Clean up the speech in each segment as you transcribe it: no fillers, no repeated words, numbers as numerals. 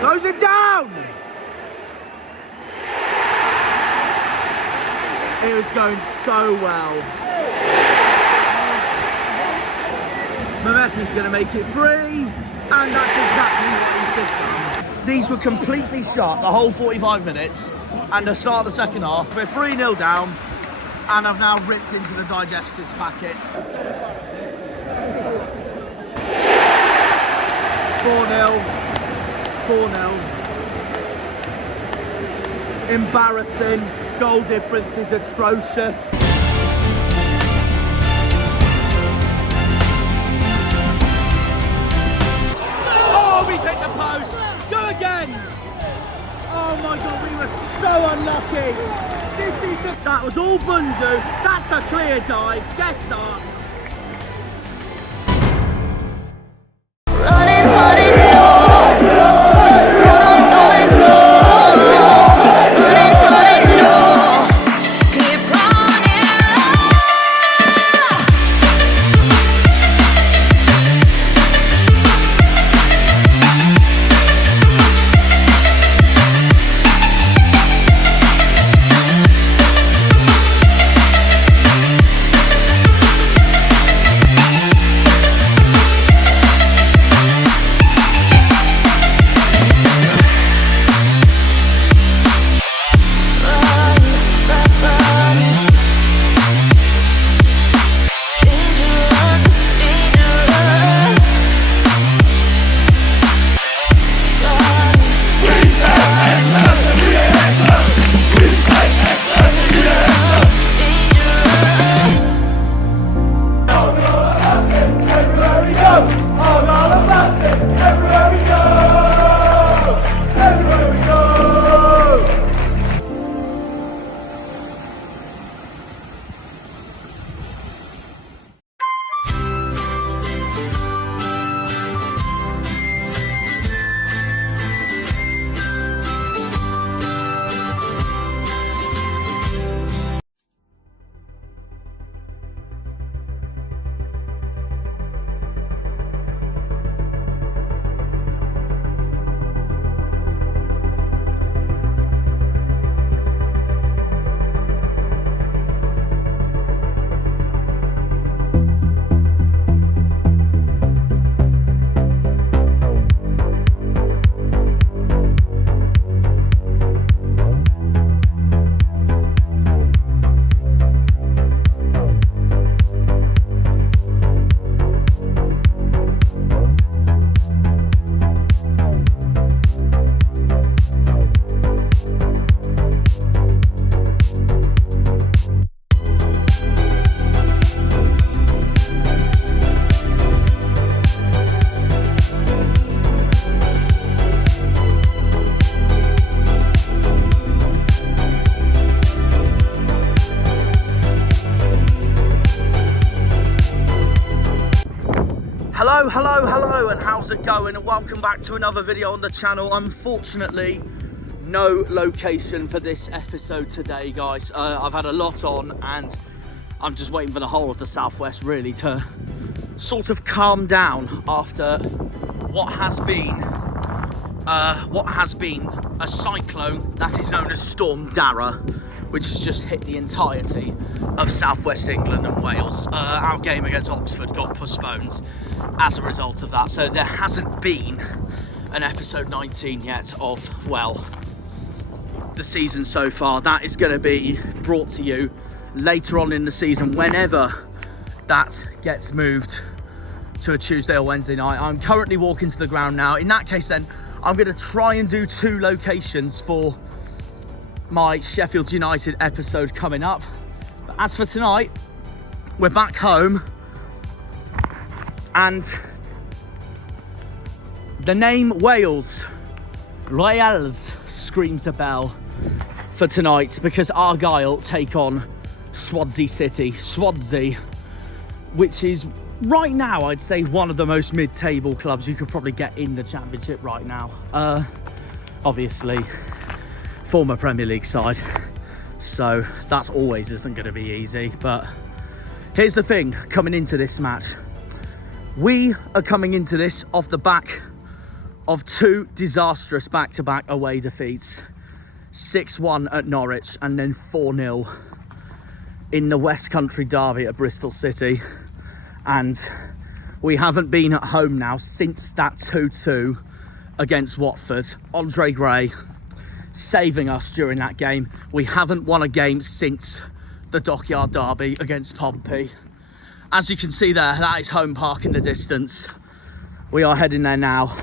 Close it down! It was going so well. Mehmeti's going to make it free, and that's exactly what he should have done. These were completely shut the whole 45 minutes, and the start of the second half. We're 3-0 down, and I've now ripped into the digestive packets. 4-0. 4-0. Embarrassing. Goal difference is atrocious. Oh, we hit the post. Go again. Oh my God, we were so unlucky. That was all Bundu. That's a clear dive. Gets up. Hello, and how's it going? And welcome back to another video on the channel. Unfortunately, no location for this episode today, guys. I've had a lot on, and I'm just waiting for the whole of the southwest really to sort of calm down after what has been a cyclone that is known as Storm Dara, which has just hit the entirety of southwest England and Wales. Our game against Oxford got postponed as a result of that, so there hasn't been an episode 19 yet of, well, the season so far. That is going to be brought to you later on in the season, whenever that gets moved to a Tuesday or Wednesday night. I'm currently walking to the ground now. In that case then, I'm going to try and do 2 locations for my Sheffield United episode coming up. But as for tonight, we're back home, and the name Wales, Royals, screams a bell for tonight, because Argyle take on Swansea City. Swansea, which is right now, I'd say, one of the most mid-table clubs you could probably get in the Championship right now. Obviously, former Premier League side, so that's always isn't going to be easy. But here's the thing, coming into this match, we are coming into this off the back of 2 disastrous back-to-back away defeats. 6-1 at Norwich and then 4-0 in the West Country derby at Bristol City. And we haven't been at home now since that 2-2 against Watford. Andre Gray saving us during that game. We haven't won a game since the Dockyard derby against Pompey. As you can see there, that is Home Park in the distance. We are heading there now.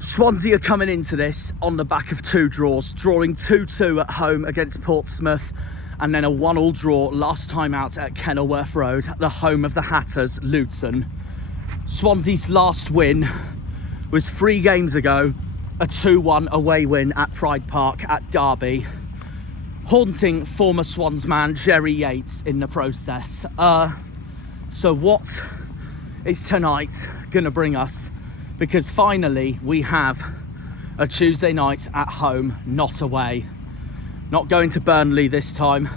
Swansea are coming into this on the back of 2 draws, drawing 2-2 at home against Portsmouth and then a 1-1 draw last time out at Kenilworth Road, the home of the Hatters, Luton. Swansea's last win was 3 games ago, a 2-1 away win at Pride Park at Derby, haunting former Swans man Jerry Yates in the process. So what is tonight going to bring us? Because finally we have a Tuesday night at home, not away. Not going to Burnley this time.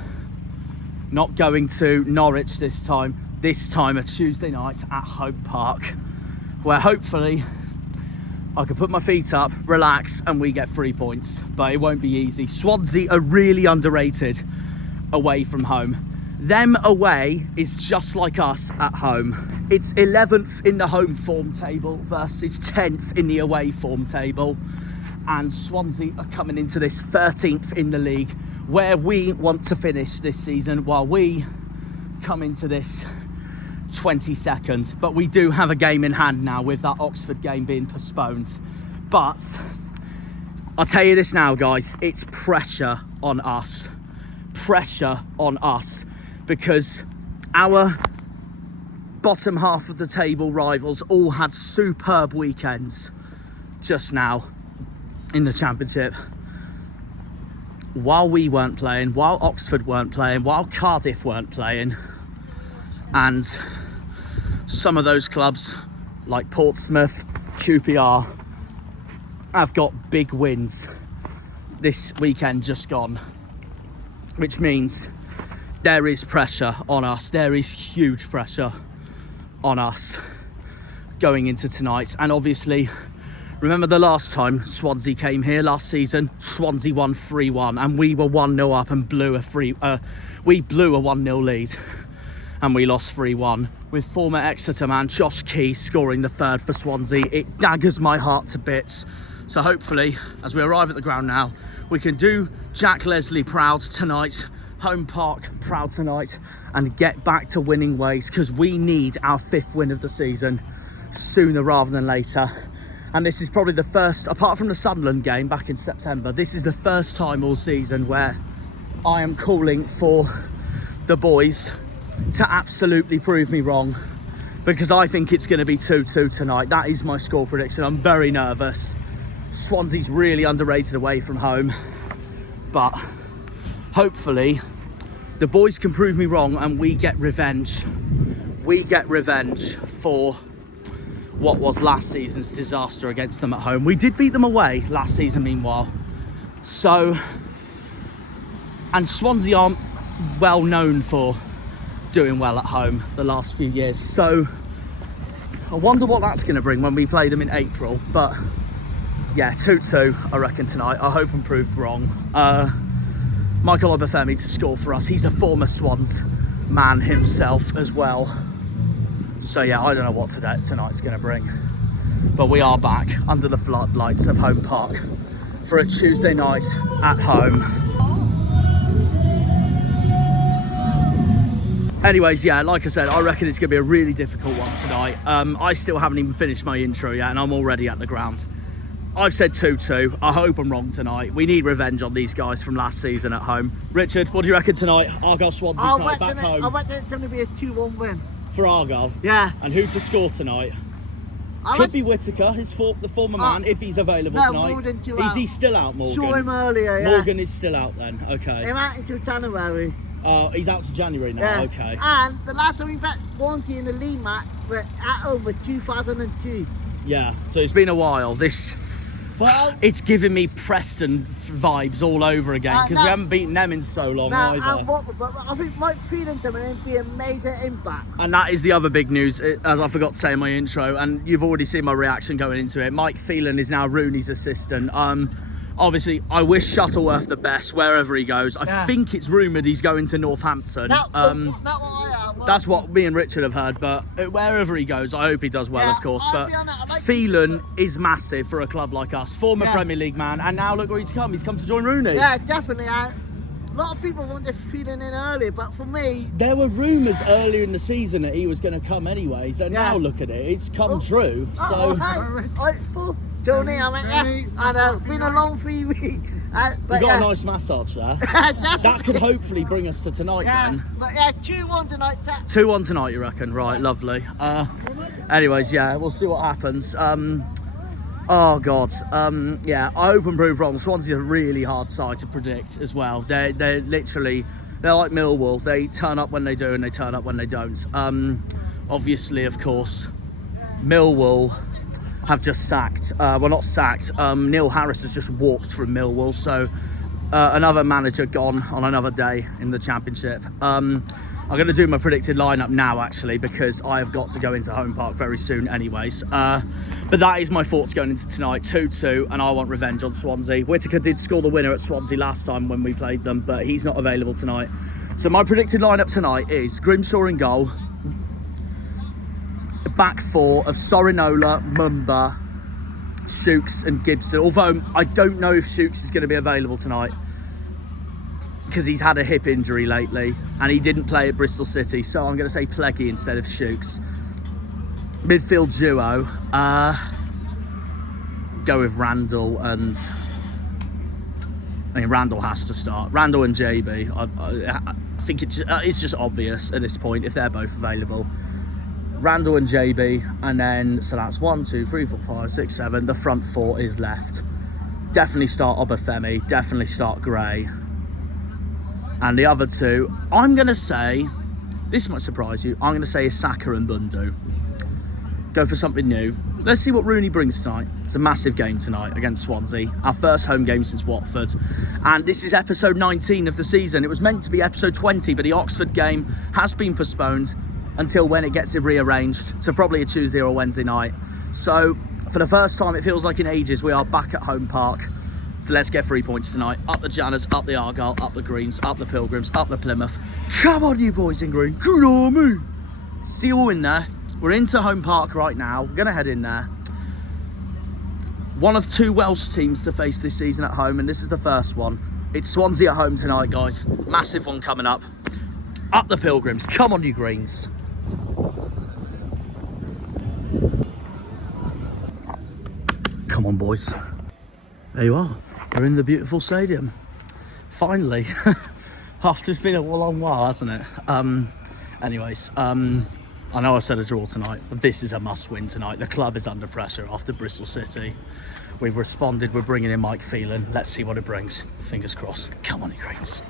Not going to Norwich this time. This time a Tuesday night at Home Park, where hopefully I can put my feet up, relax, and we get 3 points. But it won't be easy. Swansea are really underrated away from home. Them away is just like us at home. It's 11th in the home form table versus 10th in the away form table. And Swansea are coming into this 13th in the league, where we want to finish this season, while we come into this 22nd. But we do have a game in hand now, with that Oxford game being postponed. But I'll tell you this now, guys, it's pressure on us. Pressure on us. Because our bottom half of the table rivals all had superb weekends just now in the Championship. While we weren't playing, while Oxford weren't playing, while Cardiff weren't playing. And some of those clubs, like Portsmouth, QPR, have got big wins this weekend just gone. Which means there is pressure on us. There is huge pressure on us going into tonight. And obviously, remember the last time Swansea came here last season? Swansea won 3-1 and we were 1-0 up and blew a 1-0 lead. And we lost 3-1 with former Exeter man Josh Key scoring the 3rd for Swansea. It daggers my heart to bits. So hopefully, as we arrive at the ground now, we can do Jack Leslie proud tonight. Home Park proud tonight, and get back to winning ways, because we need our 5th win of the season sooner rather than later. And this is probably the first, apart from the Sunderland game back in September, this is the first time all season where I am calling for the boys to absolutely prove me wrong, because I think it's going to be 2-2 tonight. That is my score prediction. I'm very nervous. Swansea's really underrated away from home, but hopefully the boys can prove me wrong and we get revenge. We get revenge for what was last season's disaster against them at home. We did beat them away last season, meanwhile. So, and Swansea aren't well known for doing well at home the last few years. So I wonder what that's going to bring when we play them in April. But yeah, 2-2 I reckon tonight. I hope I'm proved wrong. Michael Obafemi to score for us. He's a former Swans man himself as well. So yeah, I don't know what tonight's going to bring. But we are back under the floodlights of Home Park for a Tuesday night at home. Anyways, yeah, like I said, I reckon it's going to be a really difficult one tonight. I still haven't even finished my intro yet and I'm already at the ground. I've said 2-2. I hope I'm wrong tonight. We need revenge on these guys from last season at home. Richard, what do you reckon tonight? Argyle Swansea tonight, back home. I reckon it's going to be a 2-1 win. For Argyle? Yeah. And who to score tonight? Could be Whittaker, the former man, if he's available tonight. Morgan Is he still out, Morgan? Saw him earlier, yeah. Morgan is still out then, okay. They're out until January. He's out to January now, Yeah. okay. And the last time we met Swansea in the league match, were at home with 2002. Yeah, so it's been a while. This Well, It's giving me Preston vibes all over again because we haven't beaten them in so long now, either. but I think Mike Phelan coming in be a major impact. And that is the other big news, as I forgot to say in my intro, and you've already seen my reaction going into it. Mike Phelan is now Rooney's assistant. Obviously, I wish Shuttleworth the best wherever he goes. I think it's rumoured he's going to Northampton. That's what me and Richard have heard, but wherever he goes, I hope he does well, of course. But Phelan is massive for a club like us. Former Premier League man, and now look where he's come. He's come to join Rooney. Yeah, definitely. A lot of people wanted Phelan in earlier, but for me... There were rumours earlier in the season that he was going to come anyway, so now look at it. It's come true. So. Johnny, and it's been a long 3 weeks. You got a nice massage there. That could hopefully bring us to tonight then. But 2-1 tonight. 2-1 tonight, you reckon? Right, lovely. Anyways, we'll see what happens. Oh God, I hope and prove wrong. Swansea are a really hard side to predict as well. They're like Millwall. They turn up when they do and they turn up when they don't. Obviously, of course, Millwall have just sacked, not sacked, Neil Harris has just walked from Millwall, so another manager gone on another day in the Championship. I'm going to do my predicted lineup now actually, because I have got to go into Home Park very soon anyways. But that is my thoughts going into tonight, 2-2, and I want revenge on Swansea. Whittaker did score the winner at Swansea last time when we played them, but he's not available tonight. So my predicted lineup tonight is Grimshaw in goal, back four of Sorinola, Mumba, Shooks and Gibson, although I don't know if Shooks is going to be available tonight because he's had a hip injury lately and he didn't play at Bristol City, so I'm going to say Pleggy instead of Shooks. Midfield duo, go with Randall and... Randall has to start. Randall and JB, I think it's just obvious at this point if they're both available. Randall and JB, and then, so that's 1, 2, 3, 4, 5, 6, 7. The front four is left. Definitely start Obafemi, definitely start Gray. And the other two, I'm going to say, this might surprise you, I'm going to say Saka and Bundu. Go for something new. Let's see what Rooney brings tonight. It's a massive game tonight against Swansea. Our first home game since Watford. And this is episode 19 of the season. It was meant to be episode 20, but the Oxford game has been postponed until when it gets rearranged to probably a Tuesday or a Wednesday night. So for the first time, it feels like in ages, we are back at Home Park. So let's get 3 points tonight. Up the Janners, up the Argyle, up the Greens, up the Pilgrims, up the Plymouth. Come on, you boys in green. Good on me. See you all in there. We're into Home Park right now. We're going to head in there. One of two Welsh teams to face this season at home, and this is the first one. It's Swansea at home tonight, guys. Massive one coming up. Up the Pilgrims. Come on, you Greens. Come on, boys. There you are. We're in the beautiful stadium. Finally. After it's been a long while, hasn't it? Anyways, I know I said a draw tonight, but this is a must-win tonight. The club is under pressure after Bristol City. We've responded. We're bringing in Mike Phelan. Let's see what it brings. Fingers crossed. Come on, you Greens.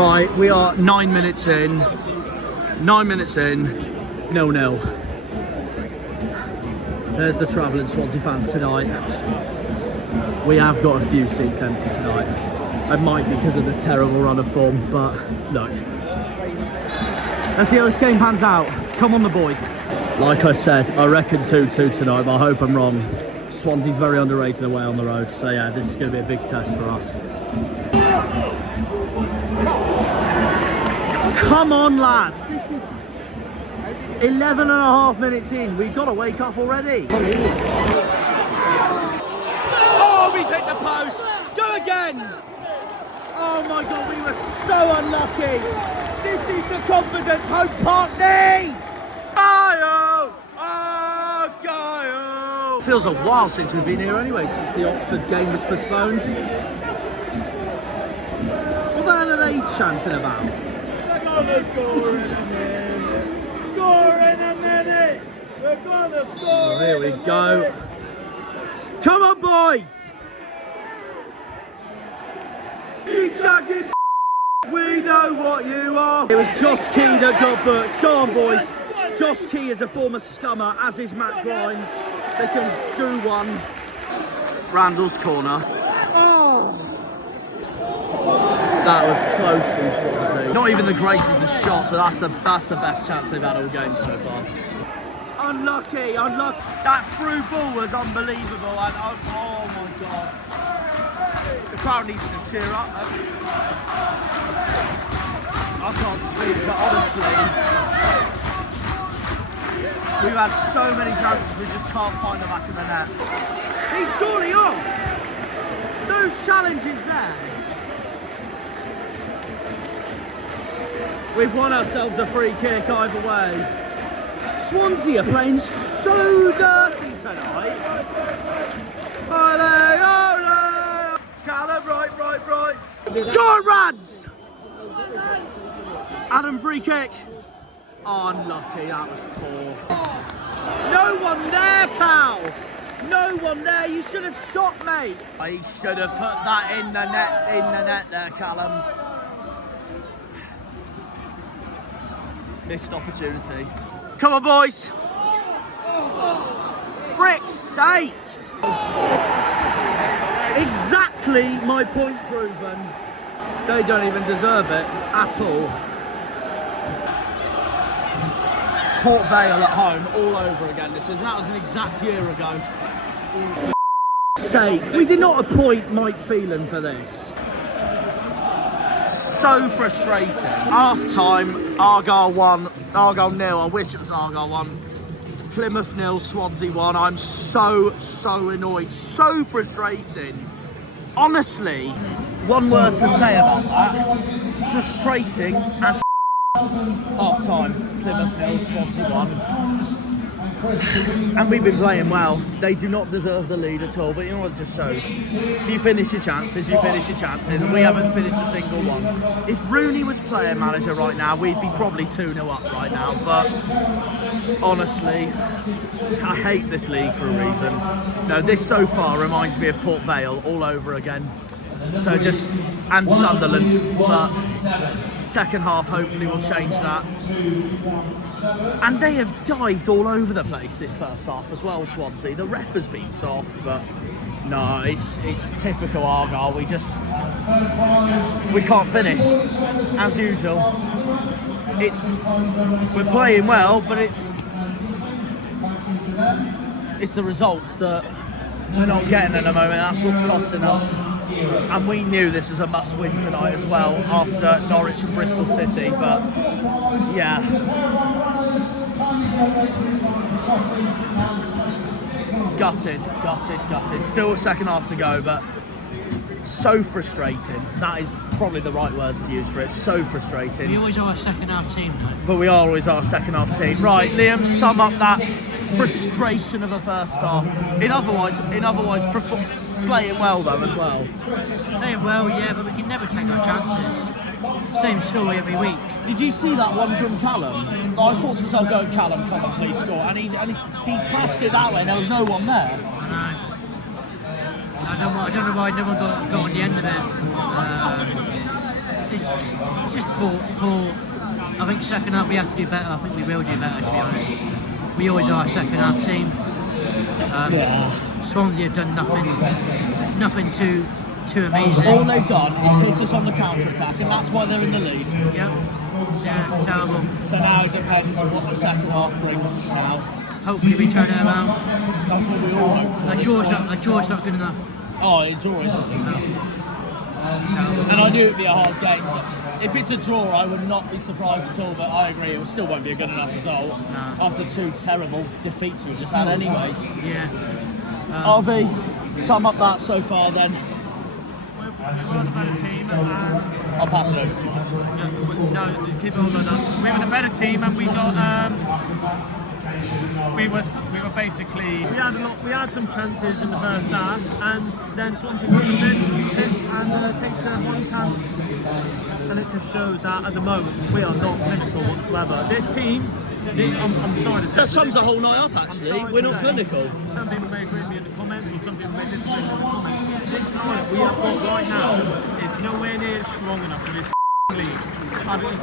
Right, we are 9 minutes in. 9 minutes in, 0-0. There's the travelling Swansea fans tonight. We have got a few seats empty tonight. It might be because of the terrible run of form, but look. Let's see how this game pans out. Come on the boys. Like I said, I reckon 2-2 tonight, but I hope I'm wrong. Swansea's very underrated away on the road, so yeah, this is going to be a big test for us. Come on, lads. This is 11 and a half minutes in. We've got to wake up already. Oh, we hit the post. Go again. Oh my God, we were so unlucky. This is the confidence Hope Park needs. Gaio! Oh, Gaio! Feels a while since we've been here anyway, since the Oxford game was postponed. What the hell are they chanting about? We're gonna score in a minute. Score in a minute. We're gonna score. Oh, here we go. Come on, boys! We know what you are. It was Josh Key that got booked. Go on, boys. Josh Key is a former scummer, as is Matt Grimes. They can do one. Randall's corner. Oh. That was close from Swansea. Not even the greatest of shots, but that's the best chance they've had all game so far. Unlucky. That through ball was unbelievable. And, oh my God. The crowd needs to cheer up. I can't speak, but honestly, we've had so many chances, we just can't find the back of the net. He's surely off. Those challenges there. We've won ourselves a free kick either way. Swansea are playing so dirty tonight. Ole, ole. Callum, right. Go on, Rads! Adam, free kick. Oh, unlucky, that was poor. No one there, Cal! No one there, you should have shot, mate. He should have put that in the net there, Callum. Missed opportunity. Come on, boys. Frick's sake. Exactly my point proven. They don't even deserve it at all. Port Vale at home all over again. That was an exact year ago. Sake, we did not appoint Mike Phelan for this. So frustrating. Half time, Argyle 1, Argyle 0. I wish it was Argyle 1. Plymouth 0, Swansea 1. I'm so annoyed. So frustrating. Honestly, one word to say about that. Frustrating as half time. Plymouth 0, Swansea 1. And we've been playing well. They do not deserve the lead at all, but you know what it just shows? If you finish your chances, you finish your chances, and we haven't finished a single one. If Rooney was player manager right now, we'd be probably 2-0 up right now, but honestly, I hate this league for a reason. No, this so far reminds me of Port Vale all over again. So and Sunderland, but second half hopefully will change that. And they have dived all over the place this first half as well, Swansea. The ref has been soft, but no, it's typical Argyle. We can't finish, as usual. We're playing well, but it's the results that we're not getting at the moment. That's what's costing us. And we knew this was a must-win tonight as well after Norwich and Bristol City, but yeah. Gutted. Still a second half to go, but so frustrating. That is probably the right words to use for it. So frustrating. We always are a second half team, though. But we are always our second half team. Right, Liam, sum up that frustration of a first half. In otherwise playing well though as well. Playing well, yeah, but we can never take our chances. Same story every week. Did you see that one from Callum? I thought to myself, go Callum, come on, please score. And he passed it that way and there was no one there. I don't know why no one got on the end of it. it's just poor. I think second half we have to do better. I think we will do better, to be honest. We always are a second half team. Swansea have done nothing too amazing. All they've done is hit us on the counter-attack, and that's why they're in the lead. Yeah, terrible. So now it depends on what the second half brings now. Hopefully we turn it around. That's what we all hope for. A draw's not good enough. Oh, it's always not good enough. And I knew it'd be a hard game. So if it's a draw, I would not be surprised at all. But I agree, it still won't be a good enough result after two terrible defeats we've just had, anyways. Yeah. RV, Sum up that so far, then. we're the better team, and I'll pass it over to you. no, keep it all on that. We were the better team, and we got. We were basically we had some chances in the first half, and then Swansea got the pitch and take one chance, and it just shows that at the moment we are not clinical whatsoever. This team, I'm sorry to say, That sums the whole night up. Actually, we're not clinical. Some people may agree with me in the comments, or some people may disagree with me in the comments. This side we have got right now is nowhere near strong enough for this league.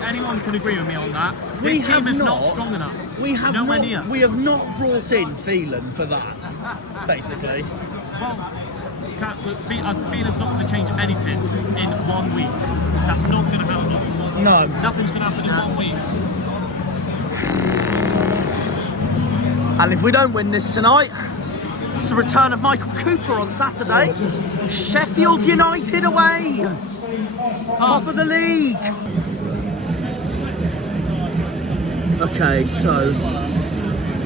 Anyone can agree with me on that. This team is not strong enough. We have nowhere near. We have not brought in Phelan for that, basically. Well, Phelan's not going to change anything in 1 week. That's not going to happen. No. Nothing's going to happen in 1 week. And if we don't win this tonight, it's the return of Michael Cooper on Saturday. Sheffield United away. Top of the league. Okay, so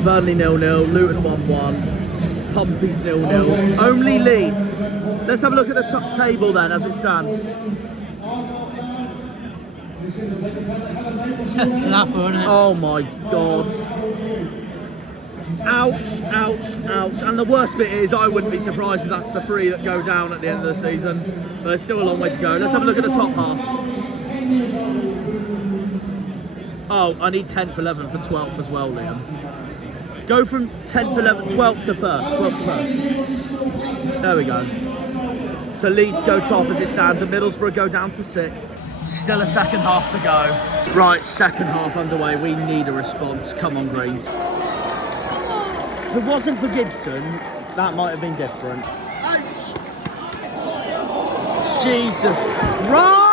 Burnley 0-0, Luton 1-1, Pompey's 0-0. Only Leeds. Let's have a look at the top table then as it stands. Oh my God. Ouch, ouch, ouch. And the worst bit is I wouldn't be surprised if that's the three that go down at the end of the season. But there's still a long way to go. Let's have a look at the top half. Oh, I need 10th, 11th and 12th as well, Liam. Go from 10th, 11th, 12th to 1st. 12th to 1st. There we go. So Leeds go top as it stands and Middlesbrough go down to 6th. Still a second half to go. Right, second half underway. We need a response. Come on, Greens. If it wasn't for Gibson, that might have been different. Jesus Christ!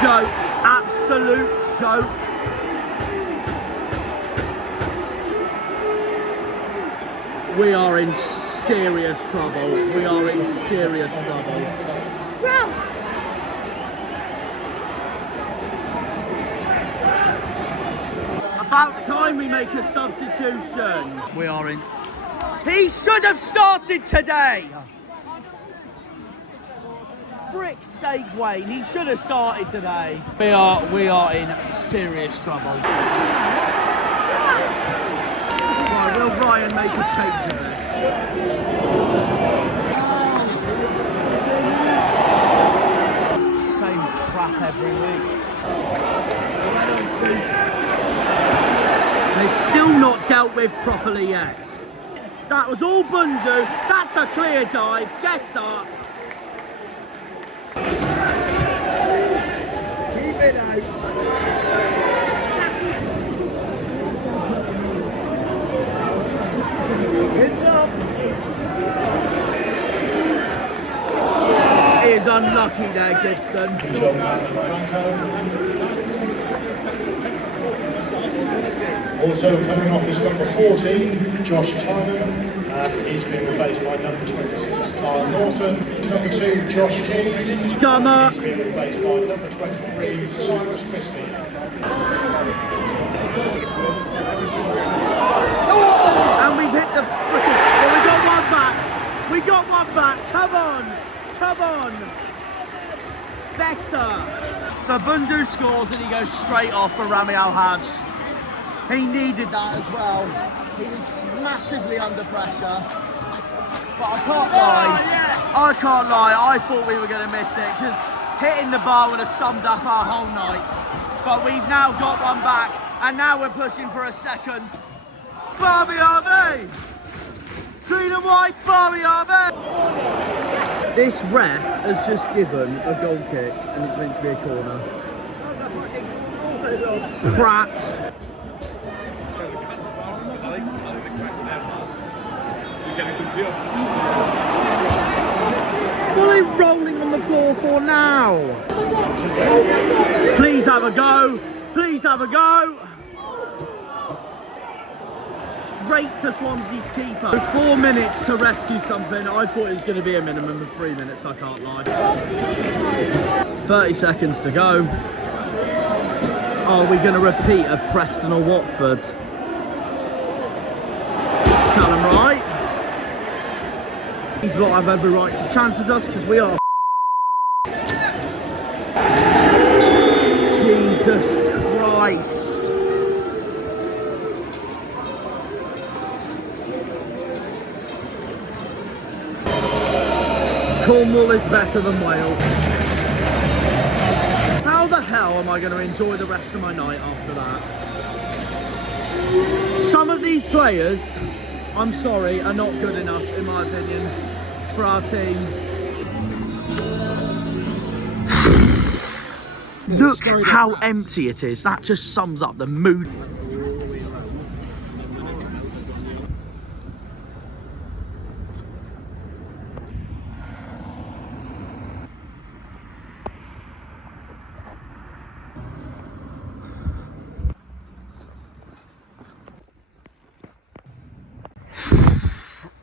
Joke, absolute joke. We are in serious trouble. We are in serious trouble. About time we make a substitution. We are in. He should have started today. Frick's sake, Wayne, he should have started today. We are in serious trouble. Right, will Ryan make a change of this? Same crap every week. They're still not dealt with properly yet. That was all Bundu. That's a clear dive. Get up. Keep it out. It's up. He is unlucky there, Gibson. Also coming off is number 14, Josh Tynan. He's been replaced by number 26, Kyle Norton. Number 2, Josh King. Scummer. He's been replaced by number 23, Cyrus Christie. And we've hit the frickin'... Oh, we got one back. We got one back. Come on. Come on. Better. So Bundu scores and he goes straight off for Rami Al-Hajj. He needed that as well. He was massively under pressure. But I can't lie. I can't lie. I thought we were going to miss it. Just hitting the bar would have summed up our whole night. But we've now got one back. And now we're pushing for a second. Barbie Army! Green and white, Barry Armour! This ref has just given a goal kick and it's meant to be a corner. Prat. What are they rolling on the floor for now? Please have a go. Please have a go. Straight to Swansea's keeper. 4 minutes to rescue something. I thought it was going to be a minimum of 3 minutes, I can't lie. 30 seconds to go. Are we going to repeat a Preston or Watford? Callum Wright. These lot have every right to chance at us because we are Jesus Christ. Cornwall is better than Wales. How the hell am I going to enjoy the rest of my night after that? Some of these players, I'm sorry, are not good enough, in my opinion, for our team. Look how empty it is. That just sums up the mood.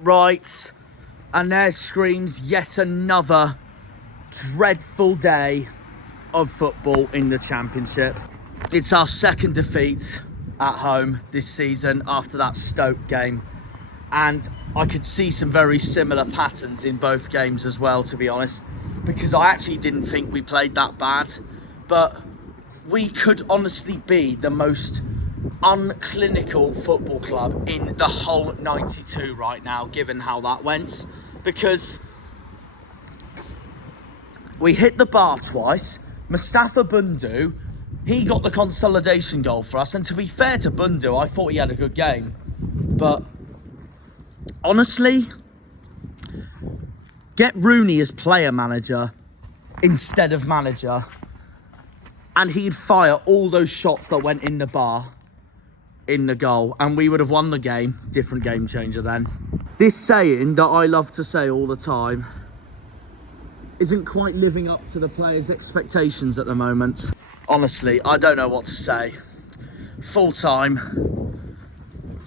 Right, and there screams yet another dreadful day of football in the Championship. It's our second defeat at home this season after that Stoke game, and I could see some very similar patterns in both games as well, to be honest, because I actually didn't think we played that bad, but we could honestly be the most unclinical football club in the whole 92 right now, given how that went, because we hit the bar twice. Mustafa Bundu, he got the consolidation goal for us, and to be fair to Bundu, I thought he had a good game, but honestly, get Rooney as player manager instead of manager and he'd fire all those shots that went in the bar in the goal, and we would have won the game. Different game changer then. This saying that I love to say all the time isn't quite living up to the players' expectations at the moment. Honestly, I don't know what to say. Full time,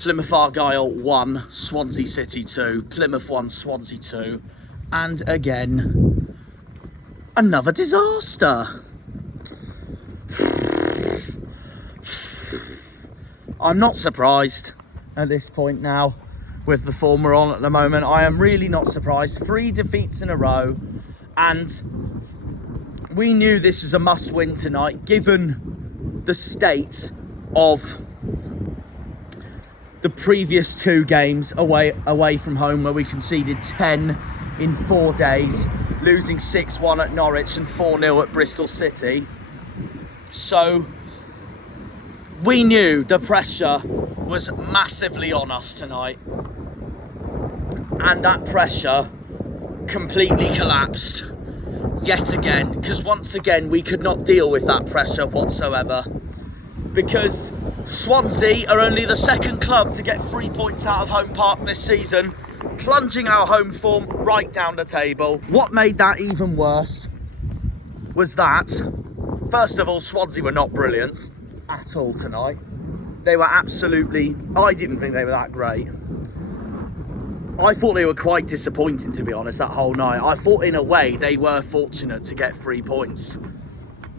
Plymouth Argyle 1, Swansea City 2, Plymouth 1, Swansea 2, and again, another disaster. I'm not surprised at this point now with the form we're on at the moment. I am really not surprised. 3 defeats in a row, and we knew this was a must-win tonight given the state of the previous 2 games away from home, where we conceded 10 in 4 days, losing 6-1 at Norwich and 4-0 at Bristol City. So we knew the pressure was massively on us tonight, and that pressure completely collapsed yet again, because once again we could not deal with that pressure whatsoever, because Swansea are only the 2nd club to get 3 points out of home park this season, plunging our home form right down the table. What made that even worse was that, first of all, Swansea were not brilliant at all tonight. They were absolutely, I didn't think they were that great. I thought they were quite disappointing, to be honest, that whole night. I thought in a way they were fortunate to get 3 points.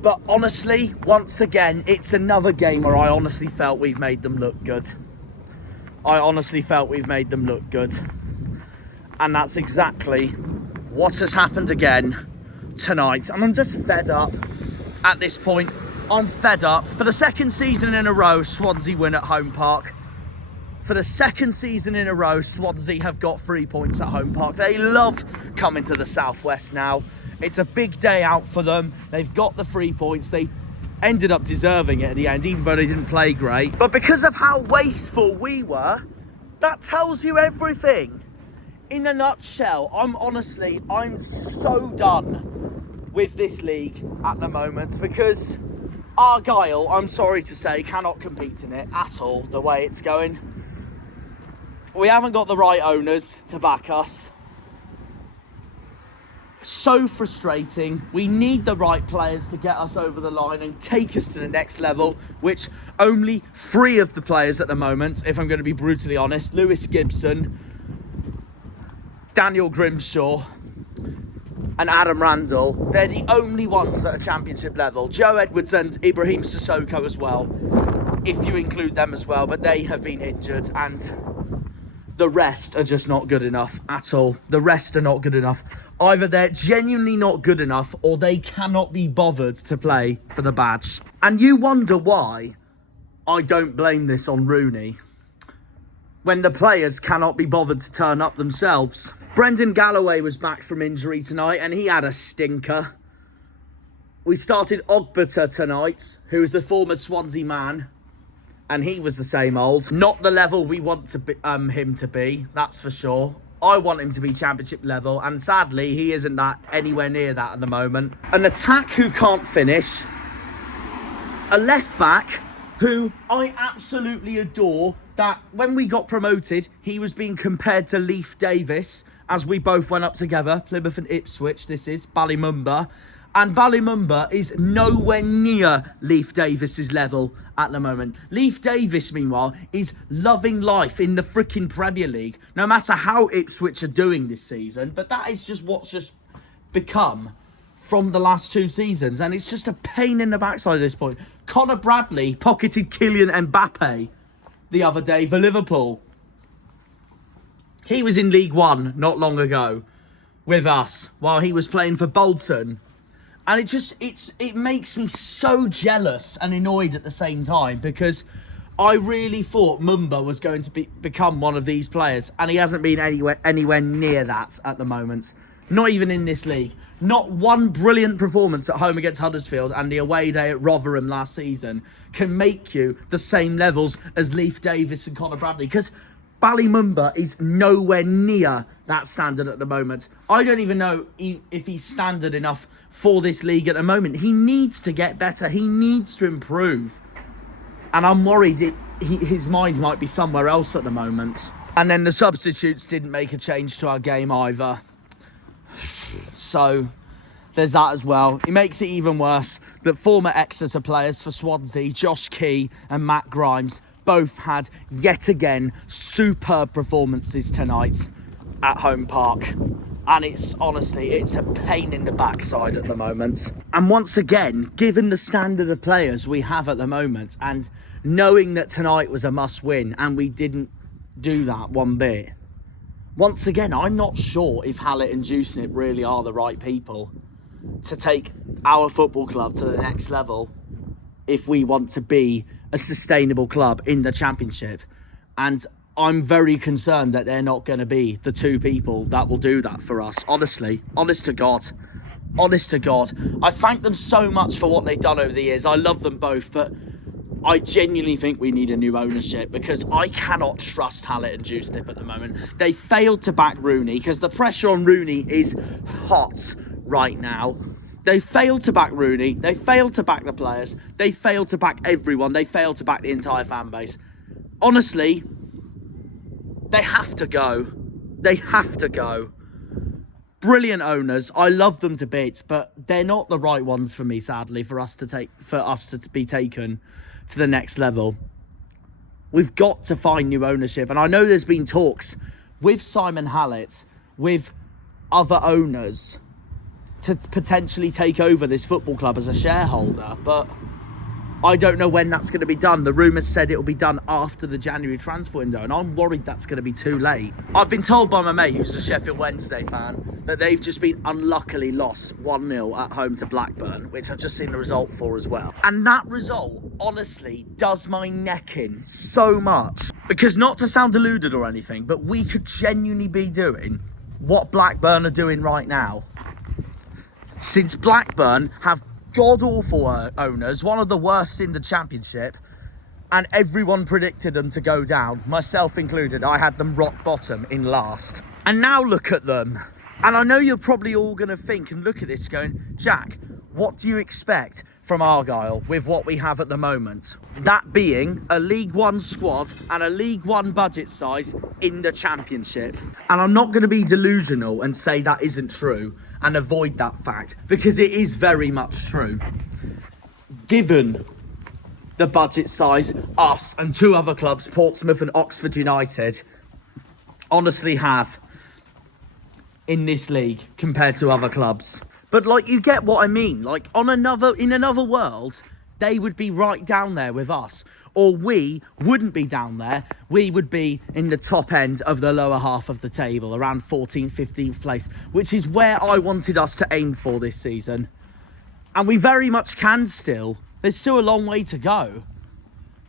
But honestly, once again, it's another game where I honestly felt we've made them look good. And that's exactly what has happened again tonight. And I'm just fed up at this point. I'm fed up. For the 2nd season in a row, Swansea win at home park. For the 2nd season in a row, Swansea have got 3 points at home park. They love coming to the southwest now. It's a big day out for them. They've got the 3 points. They ended up deserving it at the end, even though they didn't play great. But because of how wasteful we were, that tells you everything. in a nutshell, I'm so done with this league at the moment because Argyle, I'm sorry to say, cannot compete in it at all the way it's going. We haven't got the right owners to back us. So frustrating. We need the right players to get us over the line and take us to the next level, which only 3 of the players at the moment, if I'm going to be brutally honest, Lewis Gibson, Daniel Grimshaw and Adam Randall, they're the only ones that are championship level. Joe Edwards and Ibrahim Sissoko as well, if you include them as well, but they have been injured and the rest are just not good enough at all. The rest are not good enough. Either they're genuinely not good enough or they cannot be bothered to play for the badge. And you wonder why I don't blame this on Rooney when the players cannot be bothered to turn up themselves. Brendan Galloway was back from injury tonight and he had a stinker. We started Ogbata tonight, who is the former Swansea man, and he was the same old. Not the level we want to be, him to be, that's for sure. I want him to be championship level, and sadly, he isn't that anywhere near that at the moment. An attack who can't finish. A left back who I absolutely adore, that when we got promoted, he was being compared to Leif Davis, as we both went up together, Plymouth and Ipswich, this is, Ballymumba. And Ballymumba is nowhere near Leif Davis's level at the moment. Leif Davis, meanwhile, is loving life in the freaking Premier League, no matter how Ipswich are doing this season. But that is just what's just become from the last 2 seasons. And it's just a pain in the backside at this point. Conor Bradley pocketed Kylian Mbappe the other day for Liverpool. He was in League One not long ago with us while he was playing for Bolton. And it makes me so jealous and annoyed at the same time, because I really thought Mumba was going to become one of these players, and he hasn't been anywhere near that at the moment. Not even in this league. Not one brilliant performance at home against Huddersfield and the away day at Rotherham last season can make you the same levels as Leif Davis and Conor Bradley, because Ballymumba is nowhere near that standard at the moment. I don't even know if he's standard enough for this league at the moment. He needs to get better. He needs to improve. And I'm worried his mind might be somewhere else at the moment. And then the substitutes didn't make a change to our game either. So there's that as well. It makes it even worse that former Exeter players for Swansea, Josh Key and Matt Grimes, both had yet again superb performances tonight at Home Park. And it's honestly, it's a pain in the backside at the moment. And once again, given the standard of players we have at the moment, and knowing that tonight was a must win and we didn't do that one bit, once again, I'm not sure if Hallett and Dewsnip really are the right people to take our football club to the next level if we want to be a sustainable club in the Championship. And I'm very concerned that they're not going to be the 2 people that will do that for us. Honestly, honest to God. I thank them so much for what they've done over the years. I love them both, but I genuinely think we need a new ownership, because I cannot trust Hallett and Dewsnip at the moment. They failed to back Rooney, because the pressure on Rooney is hot right now. They failed to back Rooney. They failed to back the players. They failed to back everyone. They failed to back the entire fan base. Honestly, they have to go. They have to go. Brilliant owners. I love them to bits, but they're not the right ones for me, sadly, for us to be taken to the next level. We've got to find new ownership. And I know there's been talks with Simon Hallett, with other owners, to potentially take over this football club as a shareholder, but I don't know when that's going to be done. The rumours said it'll be done after the January transfer window, and I'm worried that's going to be too late. I've been told by my mate, who's a Sheffield Wednesday fan, that they've just been unluckily lost 1-0 at home to Blackburn, which I've just seen the result for as well. And that result, honestly, does my neck in so much. Because, not to sound deluded or anything, but we could genuinely be doing what Blackburn are doing right now. Since Blackburn have god-awful owners, one of the worst in the Championship, and everyone predicted them to go down, myself included. I had them rock bottom in last. And now look at them. And I know you're probably all going to think and look at this going, Jack, what do you expect from Argyle with what we have at the moment? That being a League One squad and a League One budget size in the Championship. And I'm not going to be delusional and say that isn't true and avoid that fact, because it is very much true. Given the budget size, us and two other clubs, Portsmouth and Oxford United, honestly have in this league compared to other clubs. But like, you get what I mean. Like, in another world, they would be right down there with us, or we wouldn't be down there. We would be in the top end of the lower half of the table, around 14th, 15th place, which is where I wanted us to aim for this season. And we very much can still. There's still a long way to go.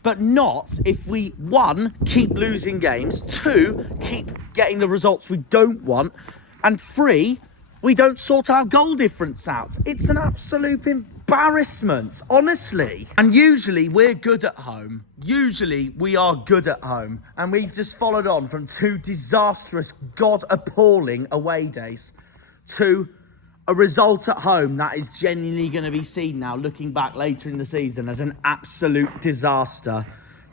But not if we, 1, keep losing games, 2, keep getting the results we don't want, and 3, we don't sort our goal difference out. It's an absolute embarrassment, honestly. And usually we're good at home. Usually we are good at home. And we've just followed on from 2 disastrous, God-appalling away days to a result at home that is genuinely going to be seen now, looking back later in the season, as an absolute disaster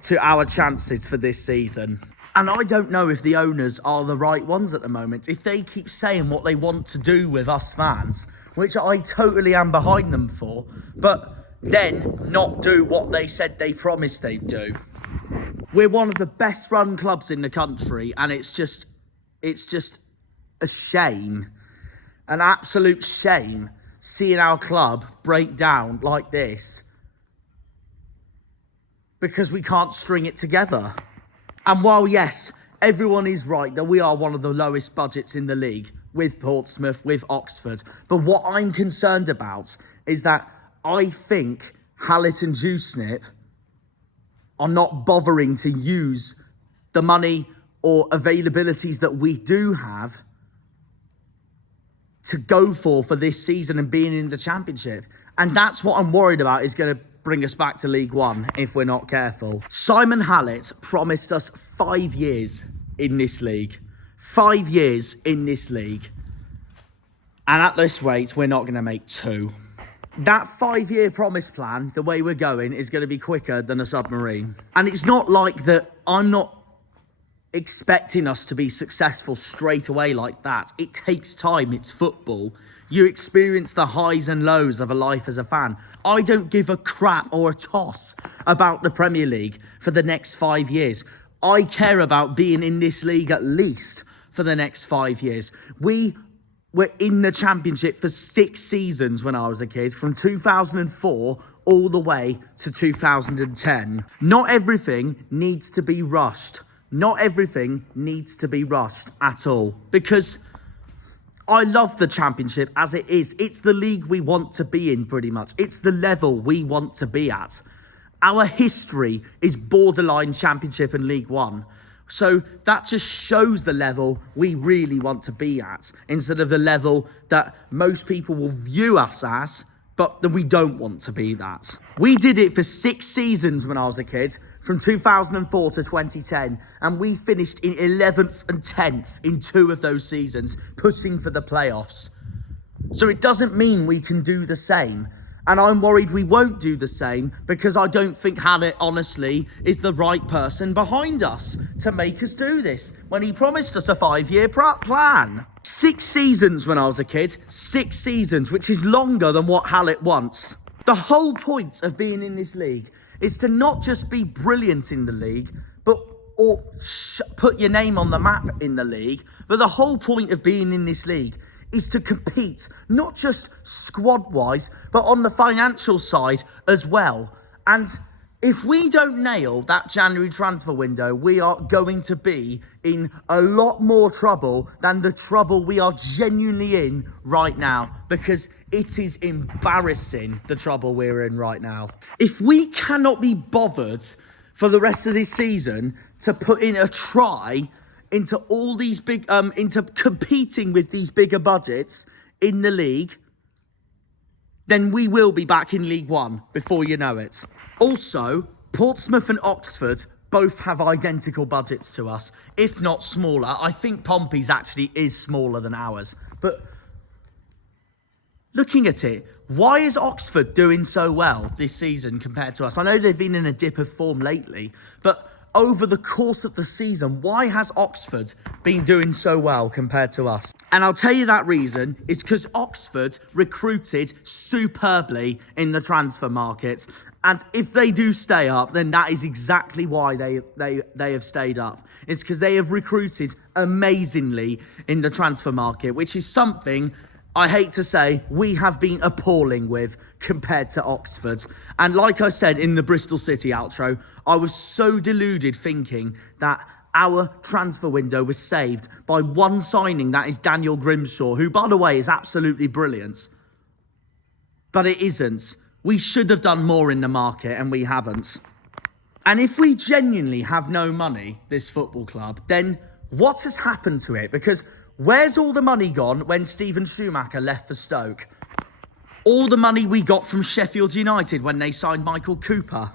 to our chances for this season. And I don't know if the owners are the right ones at the moment. If they keep saying what they want to do with us fans, which I totally am behind them for, but then not do what they said they promised they'd do. We're one of the best run clubs in the country, and it's just a shame, an absolute shame, seeing our club break down like this because we can't string it together. And while, yes, everyone is right that we are one of the lowest budgets in the league, with Portsmouth, with Oxford, but what I'm concerned about is that I think Hallett and Dewsnip are not bothering to use the money or availabilities that we do have to go for this season and being in the Championship. And that's what I'm worried about is going to bring us back to League One if we're not careful. Simon Hallett promised us 5 years in this league. 5 years in this league. And at this rate, we're not going to make 2. That 5-year promise plan, the way we're going, is going to be quicker than a submarine. And it's not like that. I'm not expecting us to be successful straight away like that. It takes time. It's football. You experience the highs and lows of a life as a fan. I don't give a crap or a toss about the Premier League for the next 5 years. I care about being in this league at least for the next 5 years. We were in the Championship for 6 seasons when I was a kid, from 2004 all the way to 2010. Not everything needs to be rushed. Not everything needs to be rushed at all, because I love the Championship as it is. It's the league we want to be in, pretty much. It's the level we want to be at. Our history is borderline Championship and League One. So that just shows the level we really want to be at, instead of the level that most people will view us as, but that we don't want to be that. We did it for 6 seasons when I was a kid, from 2004 to 2010, and we finished in 11th and 10th in 2 of those seasons, pushing for the playoffs. So it doesn't mean we can do the same. And I'm worried we won't do the same, because I don't think Hallett, honestly, is the right person behind us to make us do this, when he promised us a 5-year plan. 6 seasons when I was a kid, 6 seasons, which is longer than what Hallett wants. The whole point of being in this league is to not just be brilliant in the league, but put your name on the map in the league, but the whole point of being in this league is to compete, not just squad-wise, but on the financial side as well. And if we don't nail that January transfer window, we are going to be in a lot more trouble than the trouble we are genuinely in right now, because it is embarrassing, the trouble we're in right now. If we cannot be bothered for the rest of this season to put in a try into all these big, into competing with these bigger budgets in the league, then we will be back in League One before you know it. Also, Portsmouth and Oxford both have identical budgets to us, if not smaller. I think Pompey's actually is smaller than ours. But looking at it, why is Oxford doing so well this season compared to us? I know they've been in a dip of form lately, but over the course of the season, why has Oxford been doing so well compared to us? And I'll tell you that reason is because Oxford recruited superbly in the transfer market. And if they do stay up, then that is exactly why they have stayed up. It's because they have recruited amazingly in the transfer market, which is something I hate to say we have been appalling with compared to Oxford. And like I said in the Bristol City outro, I was so deluded thinking that our transfer window was saved by one signing, that is Daniel Grimshaw, who, by the way, is absolutely brilliant. But it isn't. We should have done more in the market, and we haven't. And if we genuinely have no money, this football club, then what has happened to it? Because where's all the money gone when Stephen Schumacher left for Stoke? All the money we got from Sheffield United when they signed Michael Cooper.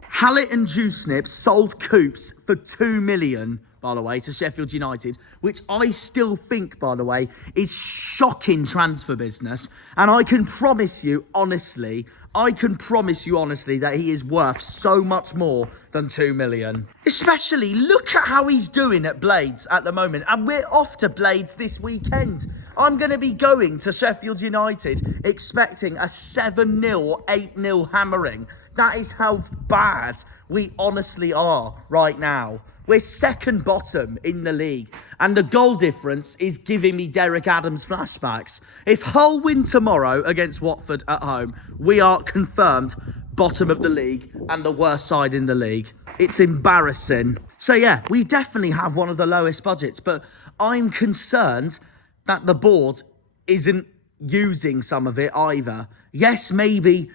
Hallett and Dewsnip sold Coops for $2 million, by the way, to Sheffield United, which I still think, by the way, is shocking transfer business. And I can promise you honestly that he is worth so much more than $2 million. Especially, look at how he's doing at Blades at the moment. And we're off to Blades this weekend. I'm going to be going to Sheffield United expecting a 7-0 or 8-0 hammering. That is how bad we honestly are right now. We're second bottom in the league, and the goal difference is giving me Derek Adams flashbacks. If Hull win tomorrow against Watford at home, we are confirmed bottom of the league and the worst side in the league. It's embarrassing. So yeah, we definitely have one of the lowest budgets, but I'm concerned that the board isn't using some of it either. Yes, maybe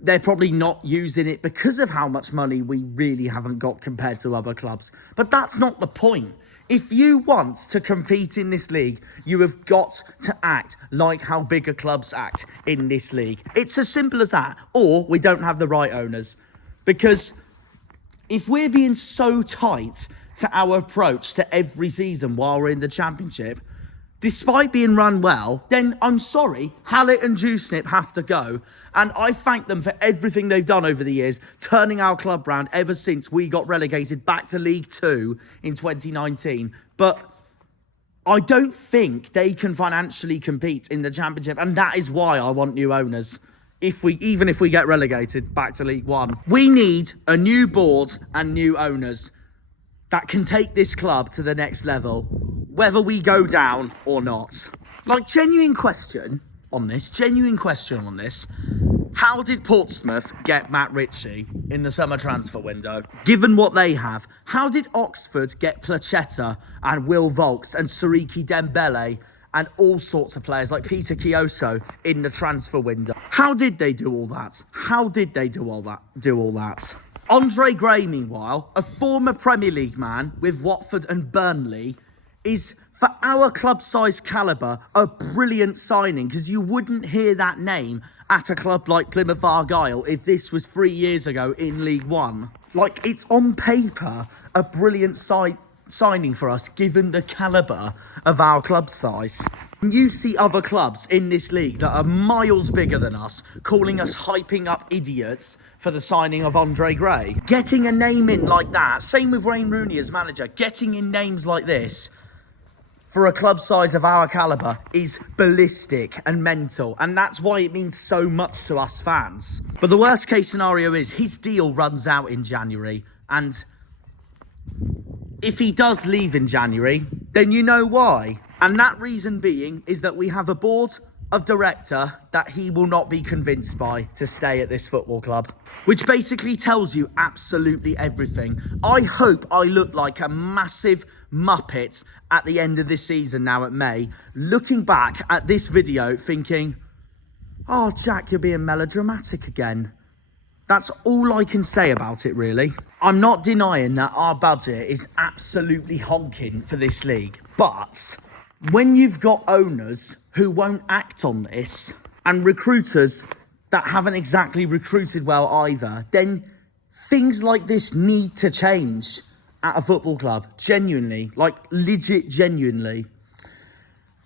they're probably not using it because of how much money we really haven't got compared to other clubs. But that's not the point. If you want to compete in this league, you have got to act like how bigger clubs act in this league. It's as simple as that. Or we don't have the right owners. Because if we're being so tight to our approach to every season while we're in the Championship, despite being run well, then I'm sorry, Hallett and Dewsnip have to go. And I thank them for everything they've done over the years, turning our club round ever since we got relegated back to League 2 in 2019. But I don't think they can financially compete in the Championship. And that is why I want new owners. Even if we get relegated back to League 1. We need a new board and new owners that can take this club to the next level, whether we go down or not. Like, genuine question on this. How did Portsmouth get Matt Ritchie in the summer transfer window? Given what they have, how did Oxford get Placheta and Will Volks and Sariki Dembele and all sorts of players like Peter Kioso in the transfer window? How did they do all that? Andre Gray, meanwhile, a former Premier League man with Watford and Burnley, is, for our club size calibre, a brilliant signing, because you wouldn't hear that name at a club like Plymouth Argyle if this was 3 years ago in League One. Like, it's on paper a brilliant signing for us, given the calibre of our club size. You see other clubs in this league that are miles bigger than us calling us hyping up idiots for the signing of Andre Gray. Getting a name in like that, same with Wayne Rooney as manager, getting in names like this for a club size of our calibre is ballistic and mental, and that's why it means so much to us fans. But the worst case scenario is his deal runs out in January, and if he does leave in January, then you know why. And that reason being is that we have a board of director that he will not be convinced by to stay at this football club, which basically tells you absolutely everything. I hope I look like a massive muppet at the end of this season now at May, looking back at this video thinking, oh, Jack, you're being melodramatic again. That's all I can say about it, really. I'm not denying that our budget is absolutely honking for this league, but when you've got owners who won't act on this and recruiters that haven't exactly recruited well either, then Things like this need to change at a football club, genuinely, like legit genuinely.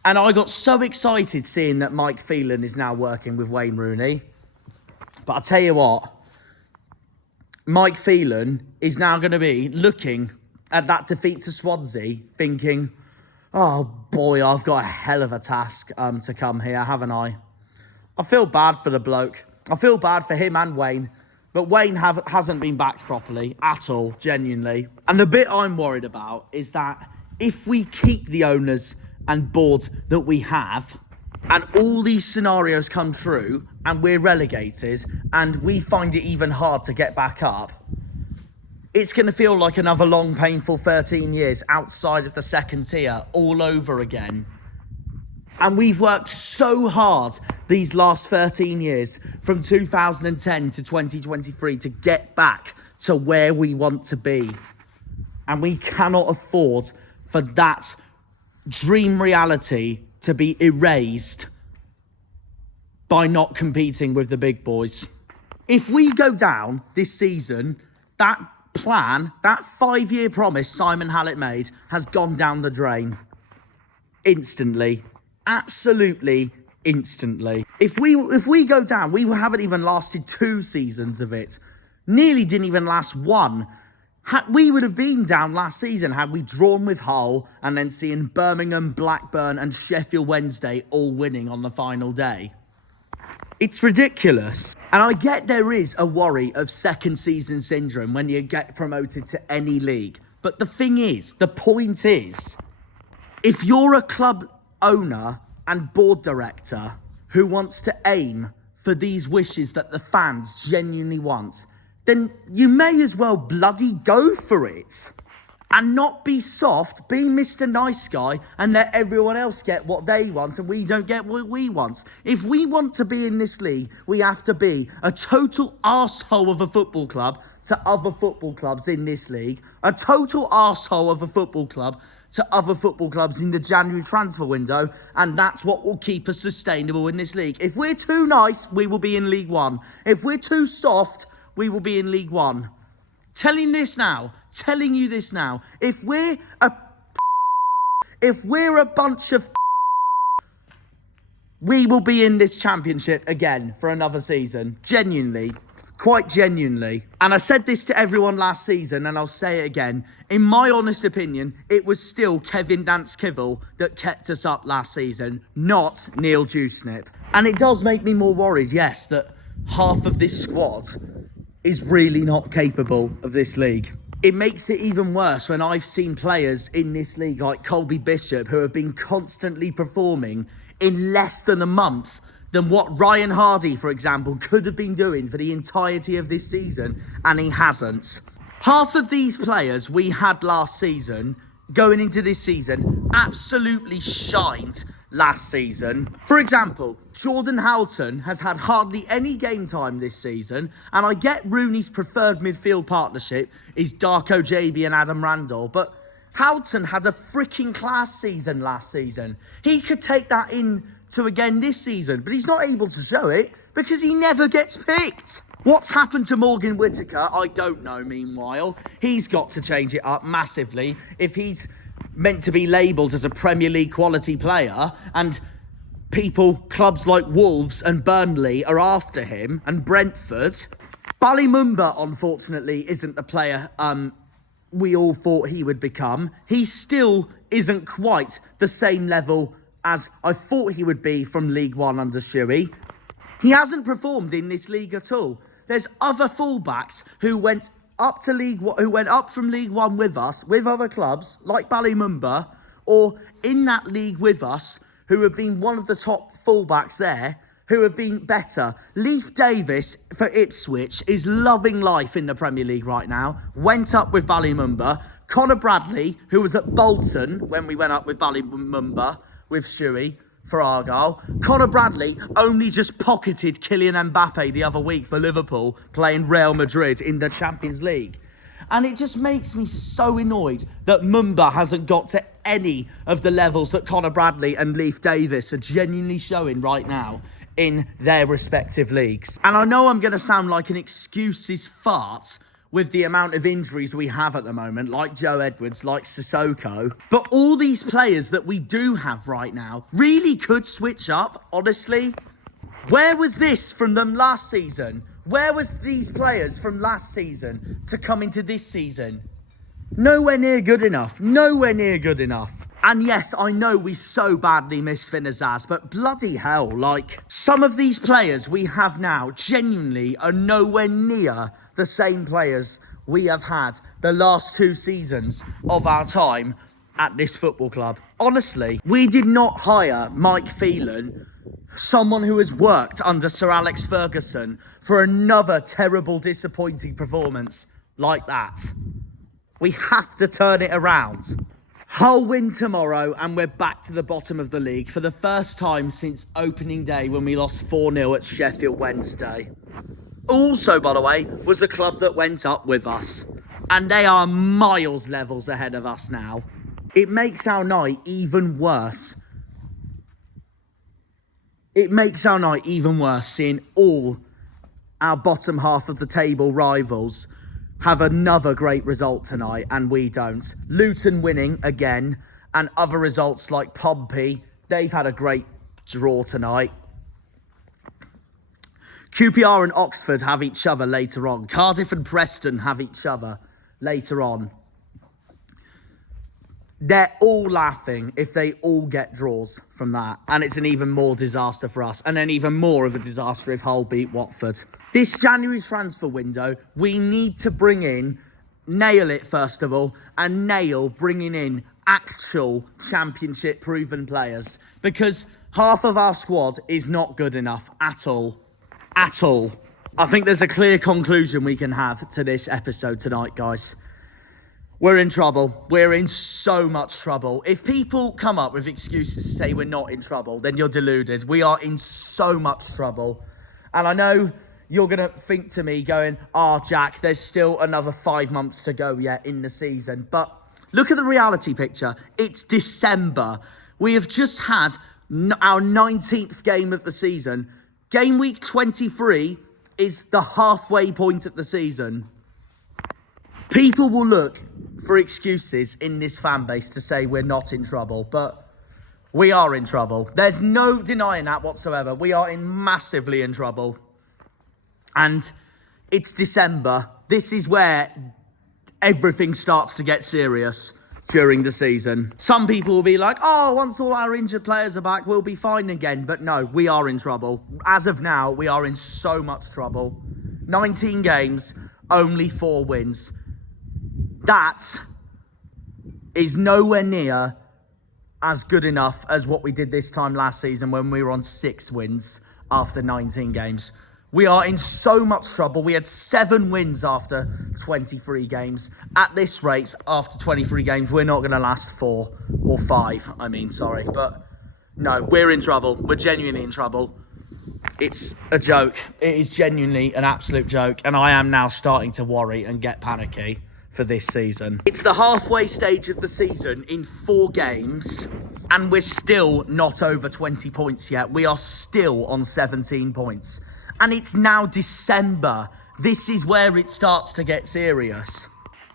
And I got so excited seeing that Mike Phelan is now working with Wayne Rooney. But I'll tell you what, Mike Phelan is now going to be looking at that defeat to Swansea, thinking, oh boy, I've got a hell of a task to come here, haven't I? I feel bad for the bloke. I feel bad for him and Wayne. But Wayne hasn't been backed properly at all, genuinely. And the bit I'm worried about is that if we keep the owners and board that we have, and all these scenarios come true, and we're relegated, and we find it even hard to get back up, it's going to feel like another long, painful 13 years outside of the second tier all over again. And we've worked so hard these last 13 years, from 2010 to 2023, to get back to where we want to be. And we cannot afford for that dream reality to be erased by not competing with the big boys. If we go down this season, that plan, that 5-year promise Simon Hallett made, has gone down the drain. Instantly. Absolutely instantly. If we go down, we haven't even lasted 2 seasons of it. Nearly didn't even last 1. We would have been down last season had we drawn with Hull and then seeing Birmingham, Blackburn and Sheffield Wednesday all winning on the final day. It's ridiculous. And I get there is a worry of second season syndrome when you get promoted to any league. But the point is, if you're a club owner and board director who wants to aim for these wishes that the fans genuinely want, then you may as well bloody go for it. And not be soft, be Mr. Nice Guy and let everyone else get what they want and we don't get what we want. If we want to be in this league, we have to be a total arsehole of a football club to other football clubs in this league, a total arsehole of a football club to other football clubs in the January transfer window, and that's what will keep us sustainable in this league. If we're too nice, we will be in League One. If we're too soft, we will be in League One. Telling you this now, if we're a bunch of we will be in this championship again for another season. Genuinely. Quite genuinely. And I said this to everyone last season, and I'll say it again. In my honest opinion, it was still Kevin Dance-Kivell that kept us up last season, not Neil Dewsnip. And it does make me more worried, yes, that half of this squad is really not capable of this league. It makes it even worse when I've seen players in this league like Colby Bishop who have been constantly performing in less than a month than what Ryan Hardy, for example, could have been doing for the entirety of this season, and he hasn't. Half of these players we had last season, going into this season, absolutely shined last season. For example, Jordan Houghton has had hardly any game time this season, and I get Rooney's preferred midfield partnership is Darko JB and Adam Randall, but Houghton had a freaking class season last season. He could take that in to again this season, but he's not able to show it because he never gets picked. What's happened to Morgan Whittaker, I don't know. Meanwhile, he's got to change it up massively if he's meant to be labelled as a Premier League quality player, and clubs like Wolves and Burnley are after him, and Brentford. Ballymumba, unfortunately, isn't the player we all thought he would become. He still isn't quite the same level as I thought he would be from League One under Shuey. He hasn't performed in this league at all. There's other fullbacks who went up from League One with us, with other clubs like Ballymumba, or in that league with us, who have been one of the top fullbacks there, who have been better. Leif Davis for Ipswich is loving life in the Premier League right now. Went up with Ballymumba. Connor Bradley, who was at Bolton when we went up with Ballymumba, with Shuey for Argyle. Connor Bradley only just pocketed Kylian Mbappe the other week for Liverpool, playing Real Madrid in the Champions League. And it just makes me so annoyed that Mumba hasn't got to any of the levels that Connor Bradley and Leif Davis are genuinely showing right now in their respective leagues. And I know I'm going to sound like an excuses fart with the amount of injuries we have at the moment, like Joe Edwards, like Sissoko. But all these players that we do have right now really could switch up, honestly. Where was this from them last season? Where was these players from last season to come into this season? Nowhere near good enough. Nowhere near good enough. And yes, I know we so badly miss Finnazaz, but bloody hell, like, some of these players we have now genuinely are nowhere near the same players we have had the last 2 seasons of our time at this football club. Honestly, we did not hire Mike Phelan, someone who has worked under Sir Alex Ferguson, for another terrible, disappointing performance like that. We have to turn it around. Hull win tomorrow and we're back to the bottom of the league for the first time since opening day when we lost 4-0 at Sheffield Wednesday. Also, by the way, was a club that went up with us. And they are miles levels ahead of us now. It makes our night even worse. It makes our night even worse seeing all our bottom half of the table rivals have another great result tonight and we don't. Luton winning again, and other results like Pompey, they've had a great draw tonight. QPR and Oxford have each other later on. Cardiff and Preston have each other later on. They're all laughing if they all get draws from that. And it's an even more disaster for us. And then even more of a disaster if Hull beat Watford. This January transfer window, we need to nail it first of all, and nail bringing in actual championship proven players. Because half of our squad is not good enough at all. At all. I think there's a clear conclusion we can have to this episode tonight, guys. We're in trouble. We're in so much trouble. If people come up with excuses to say we're not in trouble, then you're deluded. We are in so much trouble. And I know you're going to think to me going, Jack, there's still another 5 months to go yet in the season. But look at the reality picture. It's December. We have just had our 19th game of the season. Game week 23 is the halfway point of the season. People will look for excuses in this fan base to say we're not in trouble, but we are in trouble. There's no denying that whatsoever. We are massively in trouble. And it's December. This is where everything starts to get serious during the season. Some people will be like, once all our injured players are back, we'll be fine again. But no, we are in trouble. As of now, we are in so much trouble. 19 games, only 4 wins. That is nowhere near as good enough as what we did this time last season when we were on 6 wins after 19 games. We are in so much trouble. We had 7 wins after 23 games. At this rate, after 23 games, we're not going to last 4 or 5. But no, we're in trouble. We're genuinely in trouble. It's a joke. It is genuinely an absolute joke. And I am now starting to worry and get panicky for this season. It's the halfway stage of the season in 4 games. And we're still not over 20 points yet. We are still on 17 points. And it's now December. This is where it starts to get serious.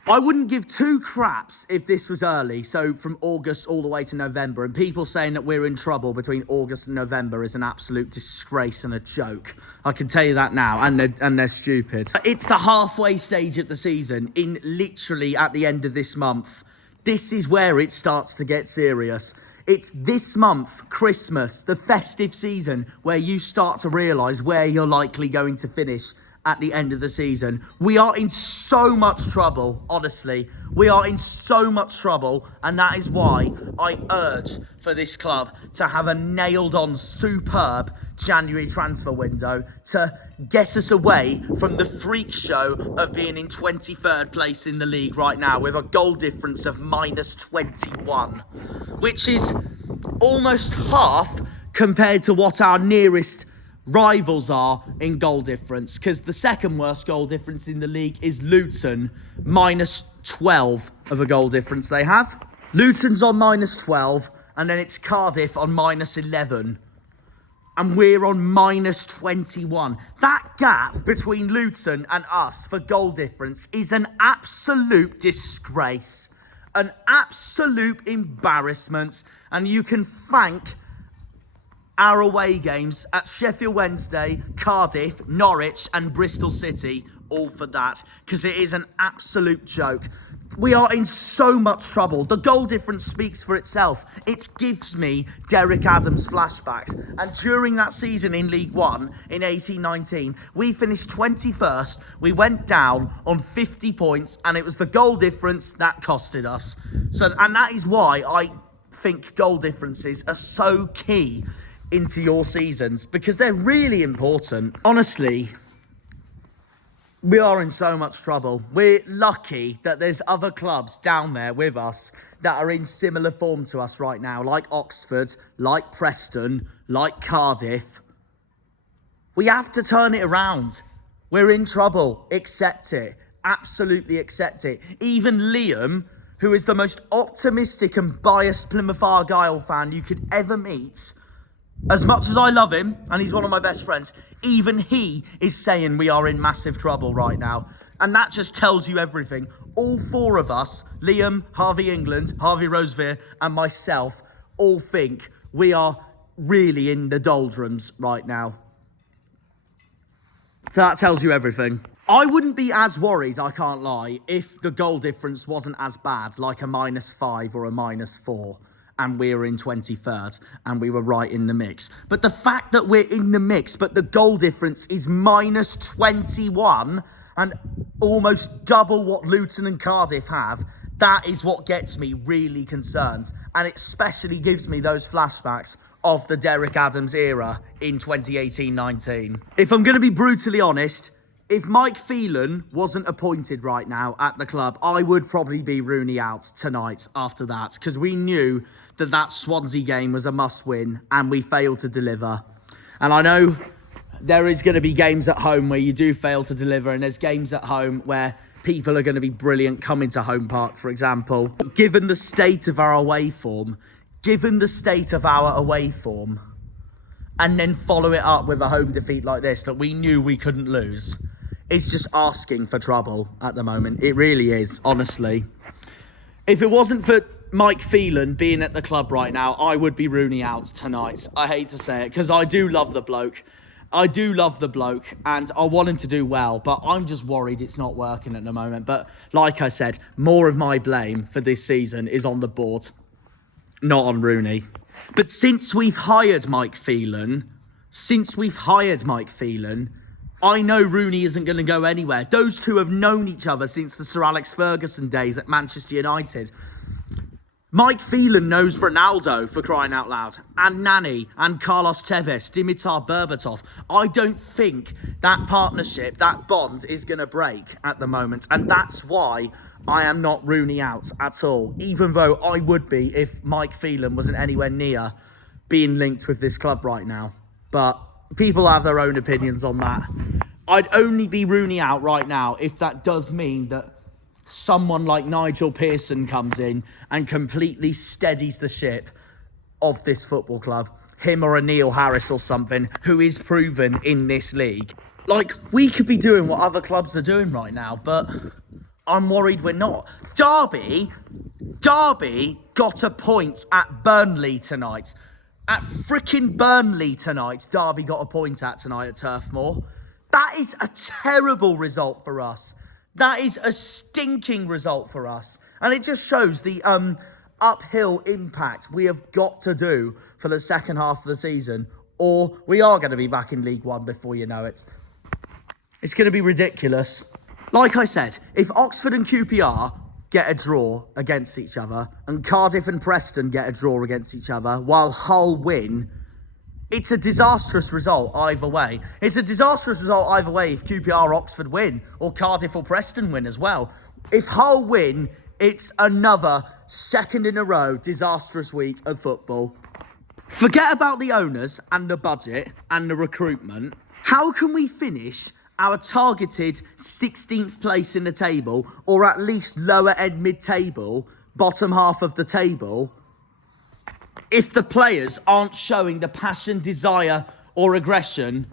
I wouldn't give 2 craps if this was early, so from August all the way to November. And people saying that we're in trouble between August and November is an absolute disgrace and a joke. I can tell you that now, and they're stupid. It's the halfway stage of the season, in literally at the end of this month. This is where it starts to get serious. It's this month, Christmas, the festive season, where you start to realise where you're likely going to finish at the end of the season. We are in so much trouble, honestly. We are in so much trouble, and that is why I urge for this club to have a nailed-on, superb January transfer window to get us away from the freak show of being in 23rd place in the league right now with a goal difference of -21, which is almost half compared to what our nearest rivals are in goal difference, because the second worst goal difference in the league is Luton, -12 of a goal difference they have. Luton's on -12, and then it's Cardiff on -11. and we're on minus 21. That gap between Luton and us for goal difference is an absolute disgrace, an absolute embarrassment, and you can thank our away games at Sheffield Wednesday, Cardiff, Norwich and Bristol City all for that, because it is an absolute joke. We are in so much trouble. The goal difference speaks for itself. It gives me Derek Adams flashbacks. And during that season in League One in 18-19, we finished 21st. We went down on 50 points, and it was the goal difference that costed us. And that is why I think goal differences are so key into your seasons, because they're really important. Honestly, we are in so much trouble. We're lucky that there's other clubs down there with us that are in similar form to us right now, like Oxford, like Preston, like Cardiff. We have to turn it around. We're in trouble. Accept it. Absolutely accept it. Even Liam, who is the most optimistic and biased Plymouth Argyle fan you could ever meet, as much as I love him, and he's one of my best friends, even he is saying we are in massive trouble right now. And that just tells you everything. All four of us, Liam, Harvey England, Harvey Rosevere, and myself, all think we are really in the doldrums right now. So that tells you everything. I wouldn't be as worried, I can't lie, if the goal difference wasn't as bad, like a -5 or a -4. And we were in 23rd, and we were right in the mix. But the fact that we're in the mix, but the goal difference is minus 21, and almost double what Luton and Cardiff have, that is what gets me really concerned. And it especially gives me those flashbacks of the Derek Adams era in 2018-19. If I'm going to be brutally honest, if Mike Phelan wasn't appointed right now at the club, I would probably be Rooney out tonight after that, because we knew that Swansea game was a must-win, and we failed to deliver. And I know there is going to be games at home where you do fail to deliver, and there's games at home where people are going to be brilliant coming to Home Park, for example. But given the state of our away form, and then follow it up with a home defeat like this that we knew we couldn't lose, it's just asking for trouble at the moment. It really is, honestly. If it wasn't for Mike Phelan being at the club right now, I would be Rooney out tonight. I hate to say it, because I do love the bloke. And I want him to do well, but I'm just worried it's not working at the moment. But like I said, more of my blame for this season is on the board, not on Rooney. But since we've hired Mike Phelan, I know Rooney isn't going to go anywhere. Those two have known each other since the Sir Alex Ferguson days at Manchester United. Mike Phelan knows Ronaldo, for crying out loud, and Nani, and Carlos Tevez, Dimitar Berbatov. I don't think that partnership, that bond, is going to break at the moment. And that's why I am not Rooney out at all, even though I would be if Mike Phelan wasn't anywhere near being linked with this club right now. But people have their own opinions on that. I'd only be Rooney out right now if that does mean that someone like Nigel Pearson comes in and completely steadies the ship of this football club. Him or a Neil Harris or something, who is proven in this league. Like, we could be doing what other clubs are doing right now, but I'm worried we're not. Derby got a point at Burnley tonight. At frickin' Burnley tonight, Derby got a point at tonight at Turf Moor. That is a terrible result for us. That is a stinking result for us. And it just shows the uphill impact we have got to do for the second half of the season, or we are going to be back in League One before you know it. It's going to be ridiculous. Like I said, if Oxford and QPR get a draw against each other, and Cardiff and Preston get a draw against each other, while Hull win, it's a disastrous result either way. It's a disastrous result either way if QPR or Oxford win, or Cardiff or Preston win as well. If Hull win, it's another second in a row disastrous week of football. Forget about the owners and the budget and the recruitment. How can we finish our targeted 16th place in the table, or at least lower end mid-table, bottom half of the table, if the players aren't showing the passion, desire, or aggression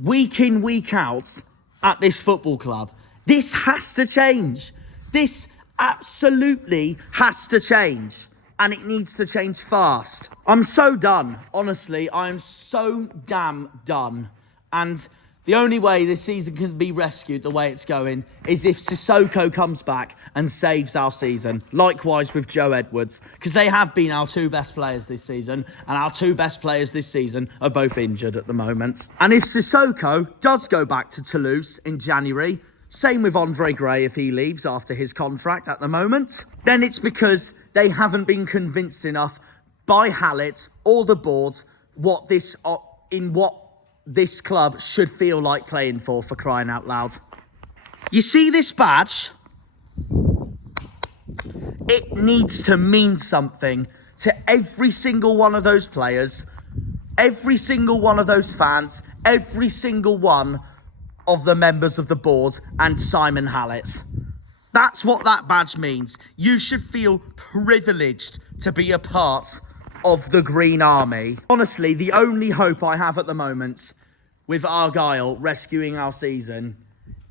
week in, week out at this football club. This has to change. This absolutely has to change. And it needs to change fast. I'm so done. Honestly, I am so damn done. And the only way this season can be rescued the way it's going is if Sissoko comes back and saves our season. Likewise with Joe Edwards, because they have been our two best players this season, and our two best players this season are both injured at the moment. And if Sissoko does go back to Toulouse in January, same with Andre Gray if he leaves after his contract at the moment, then it's because they haven't been convinced enough by Hallett or the board what this club should feel like playing for crying out loud. You see this badge? It needs to mean something to every single one of those players, every single one of those fans, every single one of the members of the board and Simon Hallett. That's what that badge means. You should feel privileged to be a part of the Green Army. Honestly, the only hope I have at the moment with Argyle rescuing our season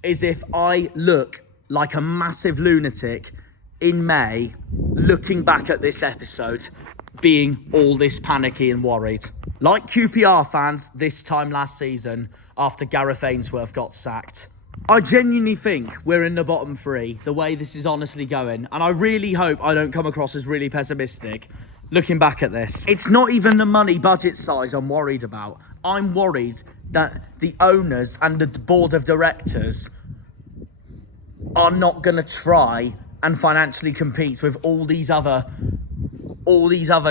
is if I look like a massive lunatic in May, looking back at this episode, being all this panicky and worried. Like QPR fans this time last season after Gareth Ainsworth got sacked. I genuinely think we're in the bottom three, the way this is honestly going. And I really hope I don't come across as really pessimistic looking back at this. It's not even the money budget size I'm worried about. I'm worried that the owners and the board of directors are not going to try and financially compete with all these other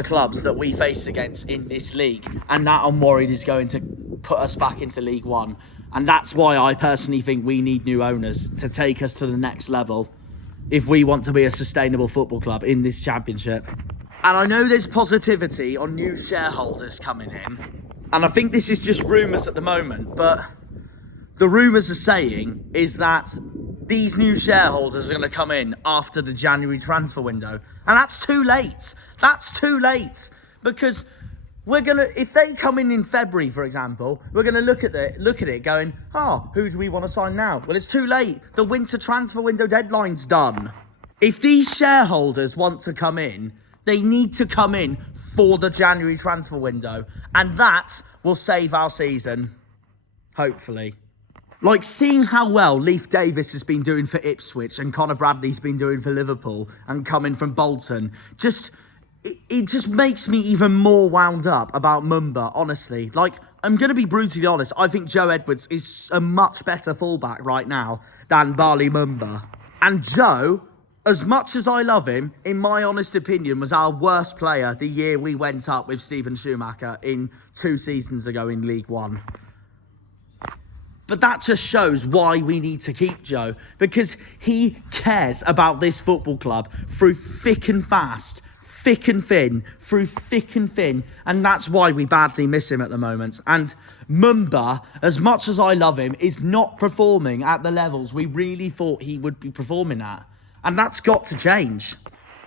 clubs that we face against in this league. And that, I'm worried, is going to put us back into League One. And that's why I personally think we need new owners to take us to the next level if we want to be a sustainable football club in this championship. And I know there's positivity on new shareholders coming in. And I think this is just rumours at the moment. But the rumours are saying is that these new shareholders are going to come in after the January transfer window. And that's too late. That's too late. Because if they come in February, for example, we're going to look at it going, who do we want to sign now? Well, it's too late. The winter transfer window deadline's done. If these shareholders want to come in, they need to come in for the January transfer window. And that will save our season. Hopefully. Like, seeing how well Leif Davis has been doing for Ipswich and Conor Bradley's been doing for Liverpool and coming from Bolton, it just makes me even more wound up about Mumba, honestly. Like, I'm going to be brutally honest. I think Joe Edwards is a much better fullback right now than Bali Mumba. And Joe, as much as I love him, in my honest opinion, was our worst player the year we went up with Steven Schumacher in 2 seasons ago in League One. But that just shows why we need to keep Joe, because he cares about this football club through thick and fast, thick and thin, through thick and thin, and that's why we badly miss him at the moment. And Mumba, as much as I love him, is not performing at the levels we really thought he would be performing at, and that's got to change.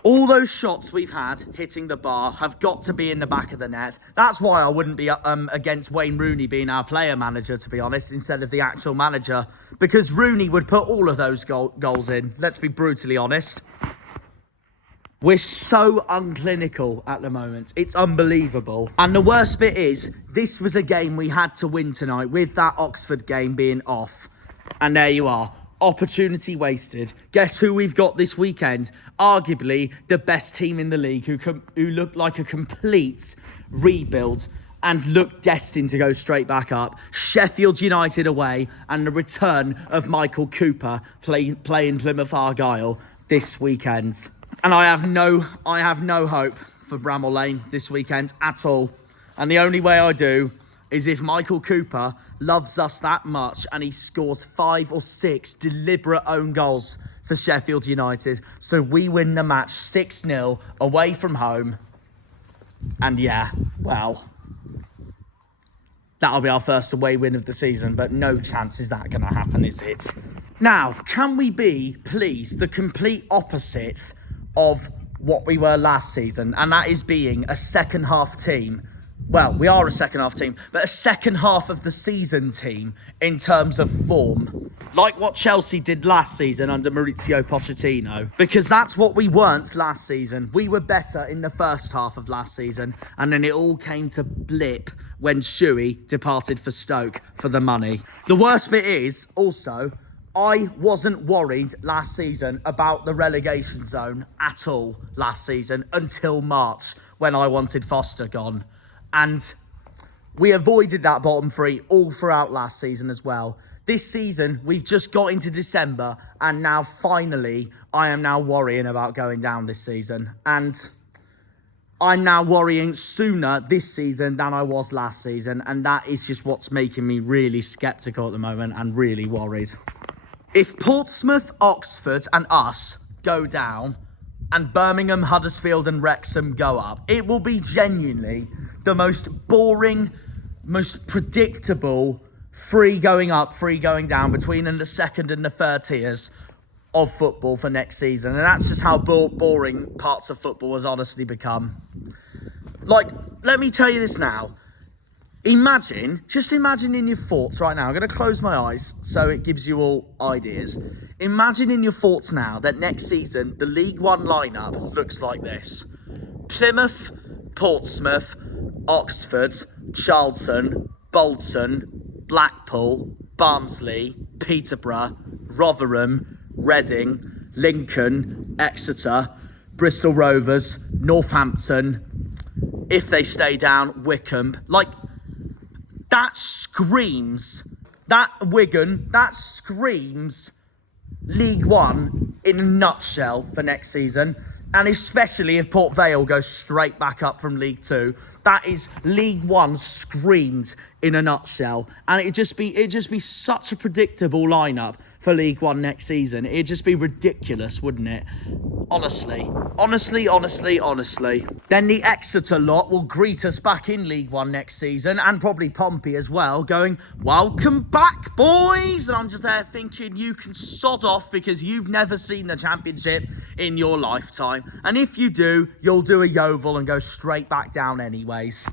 All those shots we've had hitting the bar have got to be in the back of the net. That's why I wouldn't be against Wayne Rooney being our player manager, to be honest, instead of the actual manager, because Rooney would put all of those goals in. Let's be brutally honest. We're so unclinical at the moment. It's unbelievable. And the worst bit is, this was a game we had to win tonight with that Oxford game being off. And there you are. Opportunity wasted. Guess who we've got this weekend? Arguably the best team in the league who looked like a complete rebuild and looked destined to go straight back up. Sheffield United away, and the return of Michael Cooper playing Plymouth Argyle this weekend. And I have no hope for Bramall Lane this weekend at all. And the only way I do is if Michael Cooper loves us that much and he scores 5 or 6 deliberate own goals for Sheffield United. So we win the match 6-0 away from home. And yeah, well, that'll be our first away win of the season, but no chance is that going to happen, is it? Now, can we be, please, the complete opposite of what we were last season? And that is being a second half team well, we are a second half team, but a second half of the season team in terms of form. Like what Chelsea did last season under Maurizio Pochettino. Because that's what we weren't last season. We were better in the first half of last season, and then it all came to blip when Shuey departed for Stoke for the money. The worst bit is, also, I wasn't worried last season about the relegation zone at all last season until March, when I wanted Foster gone. And we avoided that bottom three all throughout last season as well. This season, we've just got into December, and now finally, I am now worrying about going down this season. And I'm now worrying sooner this season than I was last season, and that is just what's making me really sceptical at the moment and really worried. If Portsmouth, Oxford and us go down, and Birmingham, Huddersfield and Wrexham go up, it will be genuinely the most boring, most predictable free going up, free going down between the second and the third tiers of football for next season. And that's just how boring parts of football has honestly become. Like, let me tell you this now. Just imagine in your thoughts right now. I'm going to close my eyes so it gives you all ideas. Imagine in your thoughts now that next season, the League One lineup looks like this. Plymouth, Portsmouth, Oxford, Charlton, Bolton, Blackpool, Barnsley, Peterborough, Rotherham, Reading, Lincoln, Exeter, Bristol Rovers, Northampton, if they stay down, Wickham. Like, that screams, Wigan, that screams League One in a nutshell for next season. And especially if Port Vale goes straight back up from League Two. That is League One screamed in a nutshell. And it'd just be such a predictable lineup for League One next season. It'd just be ridiculous, wouldn't it? Honestly. Then the Exeter lot will greet us back in League One next season, and probably Pompey as well, going, "Welcome back, boys!" And I'm just there thinking, you can sod off because you've never seen the Championship in your lifetime. And if you do, you'll do a Yeovil and go straight back down anyways.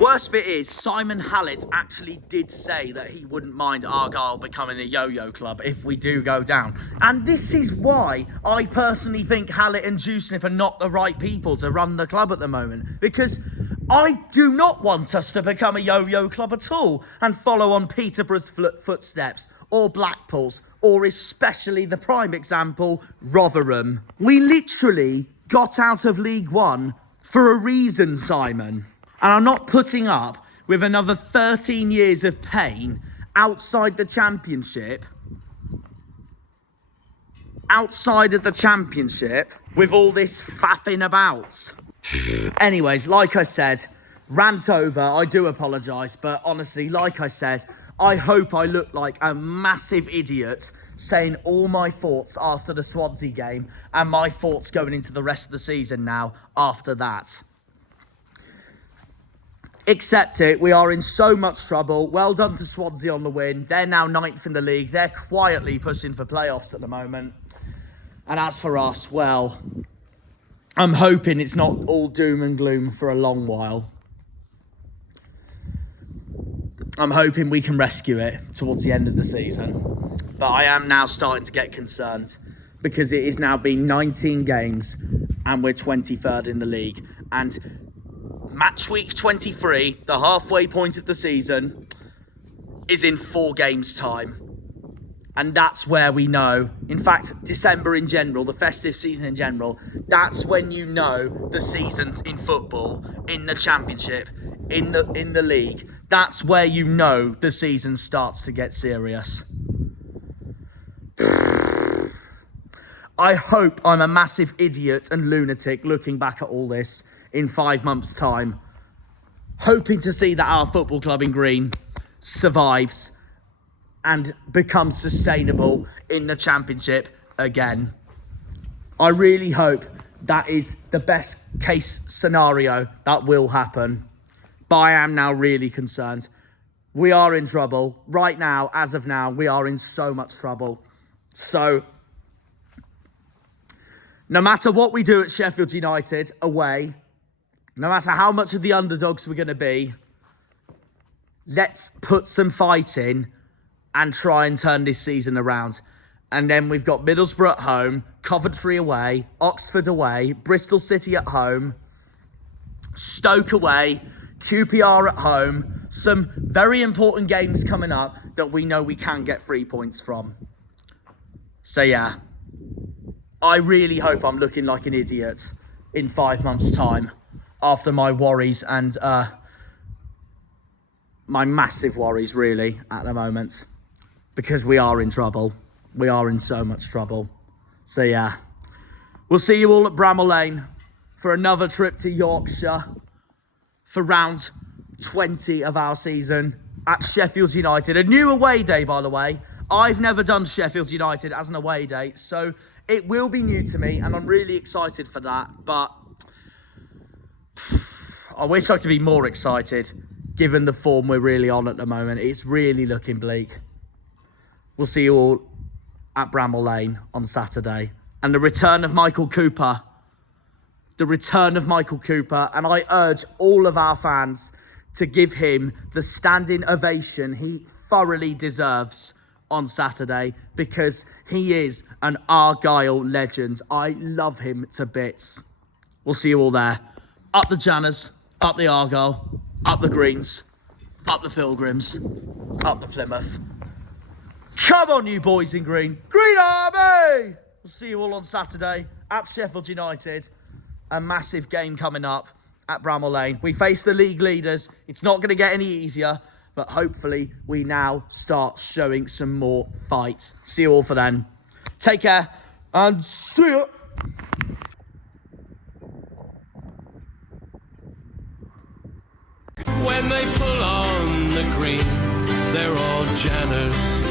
Worst bit is, Simon Hallett actually did say that he wouldn't mind Argyle becoming a yo-yo club if we do go down. And this is why I personally think Hallett and Dewsnip are not the right people to run the club at the moment. Because I do not want us to become a yo-yo club at all and follow on Peterborough's footsteps, or Blackpool's, or especially the prime example, Rotherham. We literally got out of League One for a reason, Simon. And I'm not putting up with another 13 years of pain outside the Championship. Outside of the Championship with all this faffing about. Anyways, like I said, rant over. I do apologise. But honestly, like I said, I hope I look like a massive idiot saying all my thoughts after the Swansea game and my thoughts going into the rest of the season now after that. Accept it, we are in so much trouble. Well done to Swansea on the win. They're now 9th in the league. They're quietly pushing for playoffs at the moment. And as for us, well, I'm hoping it's not all doom and gloom for a long while. I'm hoping we can rescue it towards the end of the season. But I am now starting to get concerned because it has now been 19 games and we're 23rd in the league. And match week 23, the halfway point of the season, is in 4 games' time. And that's where we know, in fact, December in general, the festive season in general, that's when you know the season in football, in the Championship, in the league. That's where you know the season starts to get serious. I hope I'm a massive idiot and lunatic looking back at all this in 5 months' time, hoping to see that our football club in green survives and becomes sustainable in the Championship again. I really hope that is the best case scenario that will happen. But I am now really concerned. We are in trouble. Right now, as of now, we are in so much trouble. So, no matter what we do at Sheffield United away, No matter how much of the underdogs we're going to be, let's put some fight in and try and turn this season around. And then we've got Middlesbrough at home, Coventry away, Oxford away, Bristol City at home, Stoke away, QPR at home. Some very important games coming up that we know we can get 3 points from. So yeah, I really hope I'm looking like an idiot in 5 months' time after my worries and my massive worries really at the moment, because we are in trouble. We are in so much trouble. So yeah, we'll see you all at Bramall Lane for another trip to Yorkshire for round 20 of our season at Sheffield United. A new away day, by the way. I've never done Sheffield United as an away day, so it will be new to me, and I'm really excited for that. But I wish I could be more excited, given the form we're really on at the moment. It's really looking bleak. We'll see you all at Bramall Lane on Saturday. And the return of Michael Cooper. The return of Michael Cooper. And I urge all of our fans to give him the standing ovation he thoroughly deserves on Saturday, because he is an Argyle legend. I love him to bits. We'll see you all there. Up the Janners, up the Argyle, up the Greens, up the Pilgrims, up the Plymouth. Come on, you boys in green. Green Army! We'll see you all on Saturday at Sheffield United. A massive game coming up at Bramall Lane. We face the league leaders. It's not going to get any easier, but hopefully we now start showing some more fight. See you all for then. Take care and see ya. When they pull on the green, they're all Janners.